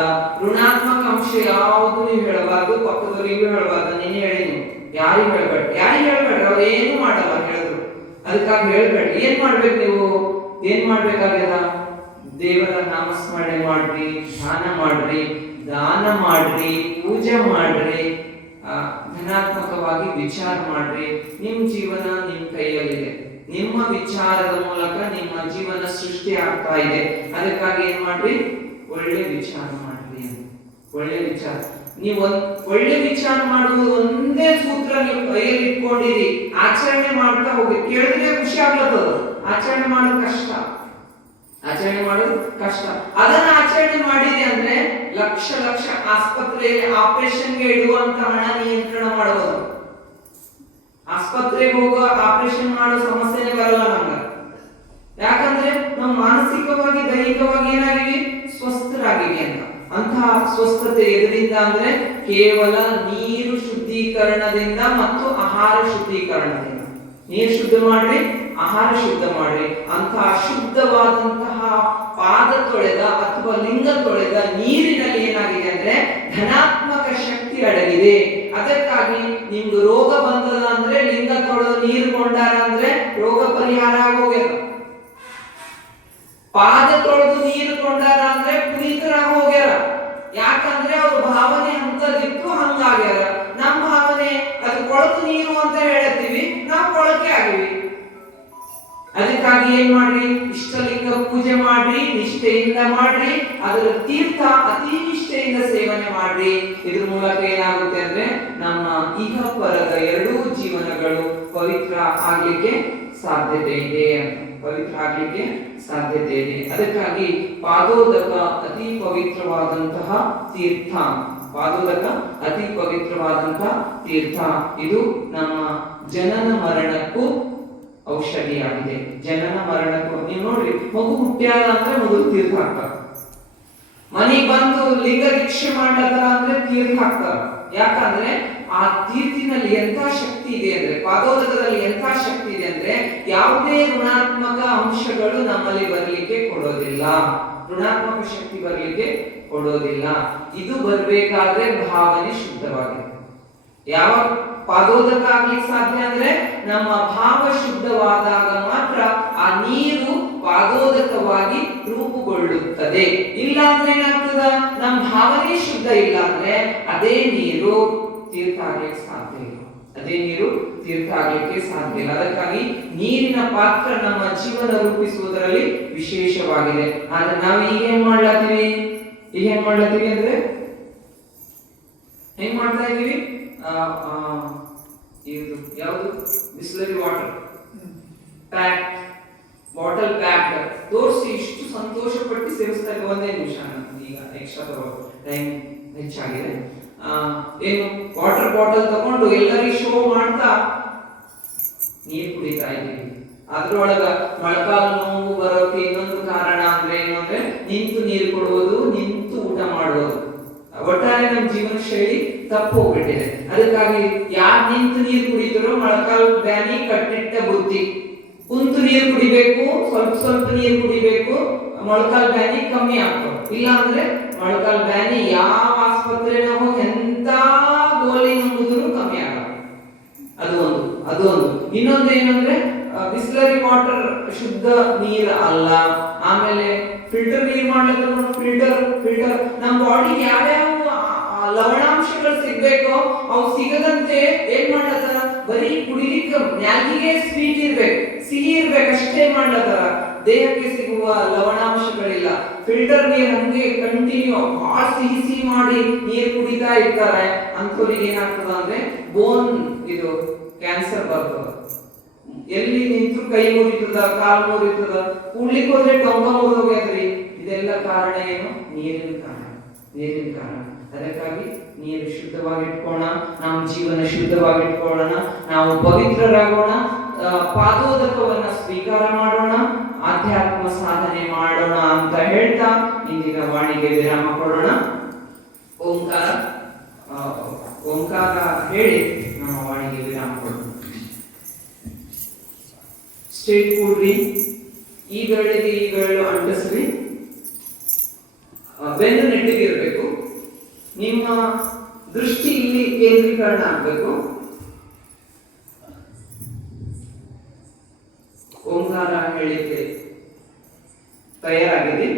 ಋಣಾತ್ಮಕ ಅಂಶ ಯಾವುದು ನೀವು ಹೇಳಬಾರ್ದು, ಪಕ್ಕದವರಿಗೂ ಹೇಳಬಾರ್ದು. ನೀನು ಹೇಳಿ, ಯಾರಿಗೂ ಹೇಳ್ಬೇಡ್ರಿ, ಅವ್ರು ಏನು ಮಾಡಲ್ಲ ಹೇಳಿದ್ರು. ಅದಕ್ಕಾಗಿ ಹೇಳ್ಬೇಡ್ರಿ. ಏನ್ ಮಾಡ್ಬೇಕು, ನೀವು ಏನ್ ಮಾಡ್ಬೇಕಾಗ್ಯದ, ದೇವರ ನಾಮಸ್ಮರಣೆ ಮಾಡ್ರಿ, ಧ್ಯಾನ ಮಾಡ್ರಿ, ದಾನ ಮಾಡ್ರಿ, ಪೂಜೆ ಮಾಡ್ರಿ, ಧನಾತ್ಮಕವಾಗಿ ವಿಚಾರ ಮಾಡ್ರಿ. ನಿಮ್ ಜೀವನ ನಿಮ್ ಕೈಯಲ್ಲಿದೆ. ನಿಮ್ಮ ವಿಚಾರದ ಮೂಲಕ ನಿಮ್ಮ ಜೀವನ ಸೃಷ್ಟಿ ಆಗ್ತಾ ಇದೆ. ಅದಕ್ಕಾಗಿ ಏನ್ ಮಾಡ್ರಿ, ಒಳ್ಳೆ ವಿಚಾರ ಮಾಡ್ರಿ. ಒಳ್ಳೆ ವಿಚಾರ, ನೀವು ಒಳ್ಳೆ ವಿಚಾರ ಮಾಡುವುದು ಒಂದೇ ಸೂತ್ರ ನೀವು ಕೈಯಲ್ಲಿ ಇಟ್ಕೊಂಡಿರಿ, ಆಚರಣೆ ಮಾಡ್ತಾ ಹೋಗಿ. ಕೇಳಿದ್ರೆ ಖುಷಿ ಆಗ್ಲತ್ತದ, ಆಚರಣೆ ಮಾಡೋದು ಕಷ್ಟ. ಅದನ್ನ ಆಚರಣೆ ಮಾಡಿದೆ ಅಂದ್ರೆ ಲಕ್ಷ ಆಸ್ಪತ್ರೆಯಲ್ಲಿ ಆಪರೇಷನ್ಗೆ ಇಡುವಂತ ಹಣ ನಿಯಂತ್ರಣ ಮಾಡಬಹುದು. ಆಸ್ಪತ್ರೆಗೆ ಹೋಗೋ ಆಪರೇಷನ್ ಮಾಡೋ ಸಮಸ್ಯೆನೇ ಬರಲ್ಲ ನಮ್ಗೆ. ಯಾಕಂದ್ರೆ ನಾವು ಮಾನಸಿಕವಾಗಿ ದೈಹಿಕವಾಗಿ ಏನಾಗಿವಿ, ಸ್ವಸ್ಥರಾಗಿವಿ ಅಂತ. ಅಂತಹ ಸ್ವಸ್ಥತೆ ಎದರಿಂದ ಅಂದ್ರೆ ಕೇವಲ ನೀರು ಶುದ್ಧೀಕರಣದಿಂದ ಮತ್ತು ಆಹಾರ ಶುದ್ಧೀಕರಣದಿಂದ. ನೀರು ಶುದ್ಧ ಮಾಡ್ರಿ, ಆಹಾರ ಶುದ್ಧ ಮಾಡ್ರಿ. ಅಂತಹ ಶುದ್ಧವಾದಂತಹ ಪಾದ ತೊಳೆದ ಅಥವಾ ಲಿಂಗ ತೊಳೆದ ನೀರಿನಲ್ಲಿ ಏನಾಗಿದೆ ಅಂದ್ರೆ ಧನಾತ್ಮಕ ಶಕ್ತಿ ಅಡಗಿದೆ. ಅದಕ್ಕಾಗಿ ನಿಮ್ಗೆ ರೋಗ ಬಂದದ ಅಂದ್ರೆ ಲಿಂಗ ತೊಳೆದು ನೀರು ಕೊಂಡಾರ ಅಂದ್ರೆ ರೋಗ ಪರಿಹಾರ ಆಗೋಗ್ಯದ. ಪಾದ ತೊಳೆದು ನೀರು ಕೊಂಡಾರ ಅಂದ್ರೆ ಪುನೀತರಾಗಿ ಹೋಗ್ಯಾರ. ಯಾಕಂದ್ರೆ ಅವ್ರ ಭಾವನೆ ಅಂತದಿತ್ತು, ಹಂಗಾಗ್ಯಾರ. ನಮ್ಮ ಭಾವನೆ ಅದು ಕೊಳತು ನೀರು ಅಂತ ಹೇಳ್ತೀವಿ, ನಾವು ಕೊಳಕೆ ಆಗಿವಿ. ಅದಕ್ಕಾಗಿ ಏನ್ ಮಾಡ್ರಿ, ಇಷ್ಟಲಿಂಗ ಪೂಜೆ ಮಾಡ್ರಿ, ನಿಷ್ಠೆಯಿಂದ ಮಾಡ್ರಿ. ಅದರ ತೀರ್ಥ ಅತಿ ನಿಷ್ಠೆಯಿಂದ ಸೇವನೆ ಮಾಡ್ರಿ. ಇದ್ರ ಮೂಲಕ ಏನಾಗುತ್ತೆ ಅಂದ್ರೆ ನಮ್ಮ ಇಹ ಪರದ ಎರಡೂ ಜೀವನಗಳು ಪವಿತ್ರ ಆಗ್ಲಿಕ್ಕೆ ಸಾಧ್ಯತೆ ಇದೆ. ಅದಕ್ಕಾಗಿ ಪಾದೋದಕ ಅತಿ ಪವಿತ್ರವಾದಂತಹ ತೀರ್ಥ. ಇದು ನಮ್ಮ ಜನನ ಮರಣಕ್ಕೂ ಔಷಧಿಯಾಗಿದೆ. ಜನನ ಮರಣಕ್ಕೂ ನೀವು ನೋಡ್ರಿ, ಮಗು ಹುಟ್ಟ್ಯಾದ ಅಂದ್ರೆ ಮೊದಲು ತೀರ್ಥ ಹಾಕ್ತಾರ. ಮನೆಗೆ ಬಂದು ಲಿಂಗ ದೀಕ್ಷೆ ಮಾಡ್ಲತ್ತಾರ ಅಂದ್ರೆ ತೀರ್ಥ ಹಾಕ್ತಾರ. ಯಾಕಂದ್ರೆ ಆ ತೀರ್ಥಿನಲ್ಲಿ ಎಂತ ಶಕ್ತಿ ಇದೆ ಅಂದ್ರೆ, ಪಾದೋದಕದಲ್ಲಿ ಎಂತ ಶಕ್ತಿ ಇದೆ ಅಂದ್ರೆ ಯಾವುದೇ ಋಣಾತ್ಮಕ ಅಂಶಗಳು ನಮ್ಮಲ್ಲಿ ಬರ್ಲಿಕ್ಕೆ ಕೊಡೋದಿಲ್ಲ. ಋಣಾತ್ಮಕ ಶಕ್ತಿ ಬರ್ಲಿಕ್ಕೆ ಕೊಡೋದಿಲ್ಲ. ಇದು ಬರ್ಬೇಕಾದ್ರೆ ಭಾವನೆ ಶುದ್ಧವಾಗಿದೆ. ಯಾವ ಪಾದೋದಕ ಆಗ್ಲಿಕ್ಕೆ ಸಾಧ್ಯ ಅಂದ್ರೆ ನಮ್ಮ ಭಾವ ಶುದ್ಧವಾದಾಗ ಮಾತ್ರ ಆ ನೀರು ಪಾದೋದಕವಾಗಿ ರೂಪುಗೊಳ್ಳುತ್ತದೆ. ಇಲ್ಲ ಅಂದ್ರೆ ಏನಾಗ್ತದ, ನಮ್ಮ ಭಾವನೆ ಶುದ್ಧ ಇಲ್ಲ ಅಂದ್ರೆ ಅದೇ ನೀರು ತೀರ್ಥ ಆಗ್ಲಿಕ್ಕೆ ಸಾಧ್ಯ ಇಲ್ಲ. ಅದಕ್ಕಾಗಿ ನೀರಿನ ಪಾತ್ರ ನಮ್ಮ ಜೀವನ ರೂಪಿಸುವುದರಲ್ಲಿ ವಿಶೇಷವಾಗಿದೆ. ಆದ್ರೆ ನಾವು ಈಗ ಏನ್ ಮಾಡ್ಲತ್ತೀವಿ ಅಂದ್ರೆ ಹೆಂಗ್ ಮಾಡ್ತಾ ಇದೀವಿ, ಯಾವುದು Bisleri water pack, bottle pack ತೋರಿಸಿ ಇಷ್ಟು ಸಂತೋಷ ಪಟ್ಟು ಸೇವಿಸ್ತಾ ಇದ್ದೆ. ಒಂದೇ ನಿಮಿಷ, ಈಗ ಎಕ್ಸ್ಟ್ರಾ ತಗೋದು ಟೈಮ್ ಹೆಚ್ಚಾಗಿದೆ. ಏನು ವಾಟರ್ ಬಾಟಲ್ ತಗೊಂಡು ಎಲ್ಲರಿಗೂ ಶೋ ಮಾಡ್ತಾ ನೀರು ಕುಡಿತಾ ಇದ್ದೀವಿ. ಅದ್ರೊಳಗ ಮೊಳಕಾಲು ನೋವು ಬರೋಕೆ ಇನ್ನೊಂದು ಕಾರಣ ಅಂದ್ರೆ ಏನು ಅಂದ್ರೆ ನಿಂತು ನೀರು ಕೊಡುವುದು, ನಿಂತು ಊಟ ಮಾಡುವುದು. ಒಟ್ಟಾರೆ ನಮ್ಮ ಜೀವನ ಶೈಲಿ ತಪ್ಪು ಹೋಗ್ಬಿಟ್ಟಿದೆ. ಅದಕ್ಕಾಗಿ ಯಾರು ನಿಂತು ನೀರು ಕುಡಿತಾರೋ ಮೊಳಕಾಲು ಬ್ಯಾನಿ ಕಟ್ಟಿಟ್ಟ ಬುದ್ಧಿ. ಕುಂತು ನೀರು ಕುಡಿಬೇಕು, ಸ್ವಲ್ಪ ನೀರು ಕುಡಿಬೇಕು, ಮೊಳಕಾಲು ಬ್ಯಾನಿ ಕಮ್ಮಿ ಆಗ್ತದೆ. ಇಲ್ಲ ಅಂದ್ರೆ ಮೊಳಕಾಲು ಬ್ಯಾನಿ ಯಾವ ಆಸ್ಪತ್ರೆನ ಹೋಗಿ ಎಂತ ಗೋಲಿ ನುಂಗಿದ್ರು ಕಮ್ಮಿ ಆಗಲ್ಲ. ಅದು ಒಂದು. ಇನ್ನೊಂದು ಏನಂದ್ರೆ ಬಿಸ್ಲರಿ ವಾಟರ್ ಶುದ್ಧ ನೀರ್ ಅಲ್ಲ. ಆಮೇಲೆ ಫಿಲ್ಟರ್ ನೀರ್ ಮಾಡ್ಲಿಕ್ಕೆ ಫಿಲ್ಟರ್ ನಮ್ಮ ಬಾಡಿಗೆ ಯಾವ್ಯಾವ ಲವಣಾಂಶಗಳು ಸಿಗ್ಬೇಕೋ ಅವು ಸಿಗದಂತೆ ಏನ್ ಮಾಡ್ಲತ್ತಾರ, ಬರೀ ಕುಡಿಲಿಕ್ಕೆ ನ್ಯಾಗಿಗೆ ಸ್ವೀಟ್ ಇರ್ಬೇಕು, ಸಿಹಿ ಇರ್ಬೇಕು ಅಷ್ಟೇ ಮಾಡ್ಲತ್ತಾರ. ದೇಹಕ್ಕೆ ಸಿಗುವ ಲವಣಾಂಶಗಳಿಲ್ಲ. ಫಿಲ್ಟರ್ ನೀರ್ ಹಂಗೆ ಕಂಟಿನ್ಯೂ ಬಹಳ ಸಿಹಿ ಮಾಡಿ ನೀರ್ ಕುಡಿತಾ ಇರ್ತಾರೆ. ಅಂಥವ್ರಿಗೆ ಏನಾಗ್ತದ ಅಂದ್ರೆ ಬೋನ್ ಇದು ಕ್ಯಾನ್ಸರ್ ಬರ್ತದ. ಎಲ್ಲಿ ನಿಂತು ಕೈ ಮುರಿತದ, ಕಾಲು ಮುರಿತದ, ಕೂಡ್ಲಿಕ್ಕೆ ಹೋದ್ರೆ ಟೊಂಕ ಮುರಿದೋಗ್ಯದ್ರಿ. ಇದೆಲ್ಲ ಕಾರಣ ಏನು? ನೀರಿನ ಕಾರಣ. ಅದಕ್ಕಾಗಿ ನೀರು ಶುದ್ಧವಾಗಿಟ್ಕೋಣ, ನಮ್ಮ ಜೀವನ ಶುದ್ಧವಾಗಿಟ್ಕೊಳ್ಳೋಣ, ನಾವು ಪವಿತ್ರರಾಗೋಣ, ಪಾದೋದಕವನ್ನ ಸ್ವೀಕಾರ ಮಾಡೋಣ, ಆಧ್ಯಾತ್ಮ ಸಾಧನೆ ಮಾಡೋಣ ಅಂತ ಹೇಳ್ತಾ ಇಂದಿನ ವಾಣಿಗೆ ವಿರಾಮ ಕೊಡೋಣ. ಓಂಕಾರ ಹೇಳಿ ನಮ್ಮ ವಾಣಿಗೆ ವಿರಾಮ ಕೊಡೋಣ. ಸ್ಟ್ರೇಟ್ ಕೂಡ್ರಿ, ಈ ಬೆರಳಿಗೆ ಈ ಬೆರಳು ಅಂಟಿಸ್ರಿ, ಬೆನ್ನು ನೆಟ್ಟಿಗಿರ್ಬೇಕು, ನಿಮ್ಮ ದೃಷ್ಟಿ ಇಲ್ಲಿ ಕೇಂದ್ರೀಕರಣ ಆಗ್ಬೇಕು. ಓಂಕಾರ ಹೇಳಿಕೆ ತಯಾರಾಗಿದೆ.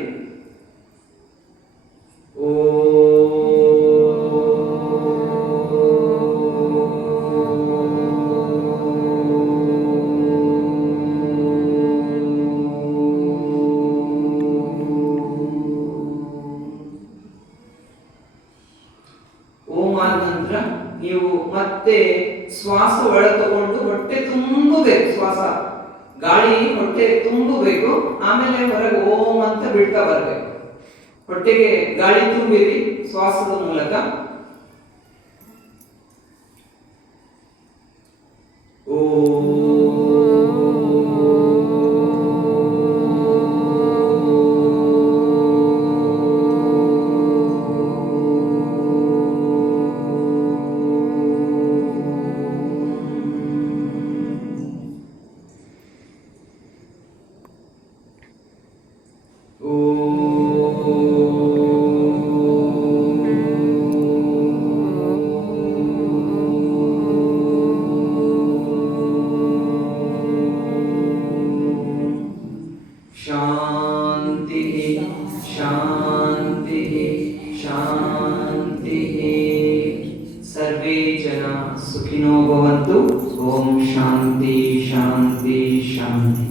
ಓಂ ಆದ ನಂತರ ನೀವು ಮತ್ತೆ ಶ್ವಾಸ ಒಳ ತಗೊಂಡು ಹೊಟ್ಟೆ ತುಂಬಬೇಕು, ಶ್ವಾಸ ಗಾಳಿ ಹೊಟ್ಟೆ ತುಂಬಬೇಕು. ಆಮೇಲೆ ಹೊರಗೆ ಓಂ ಅಂತ ಬಿಡ್ತಾ ಬರ್ಬೇಕು. ಹೊಟ್ಟೆಗೆ ಗಾಳಿ ತುಂಬಿರಿ ಶ್ವಾಸದ ಮೂಲಕ. सर्वे जना सुखिनो भवन्तु। ओम शांति शांति शांति।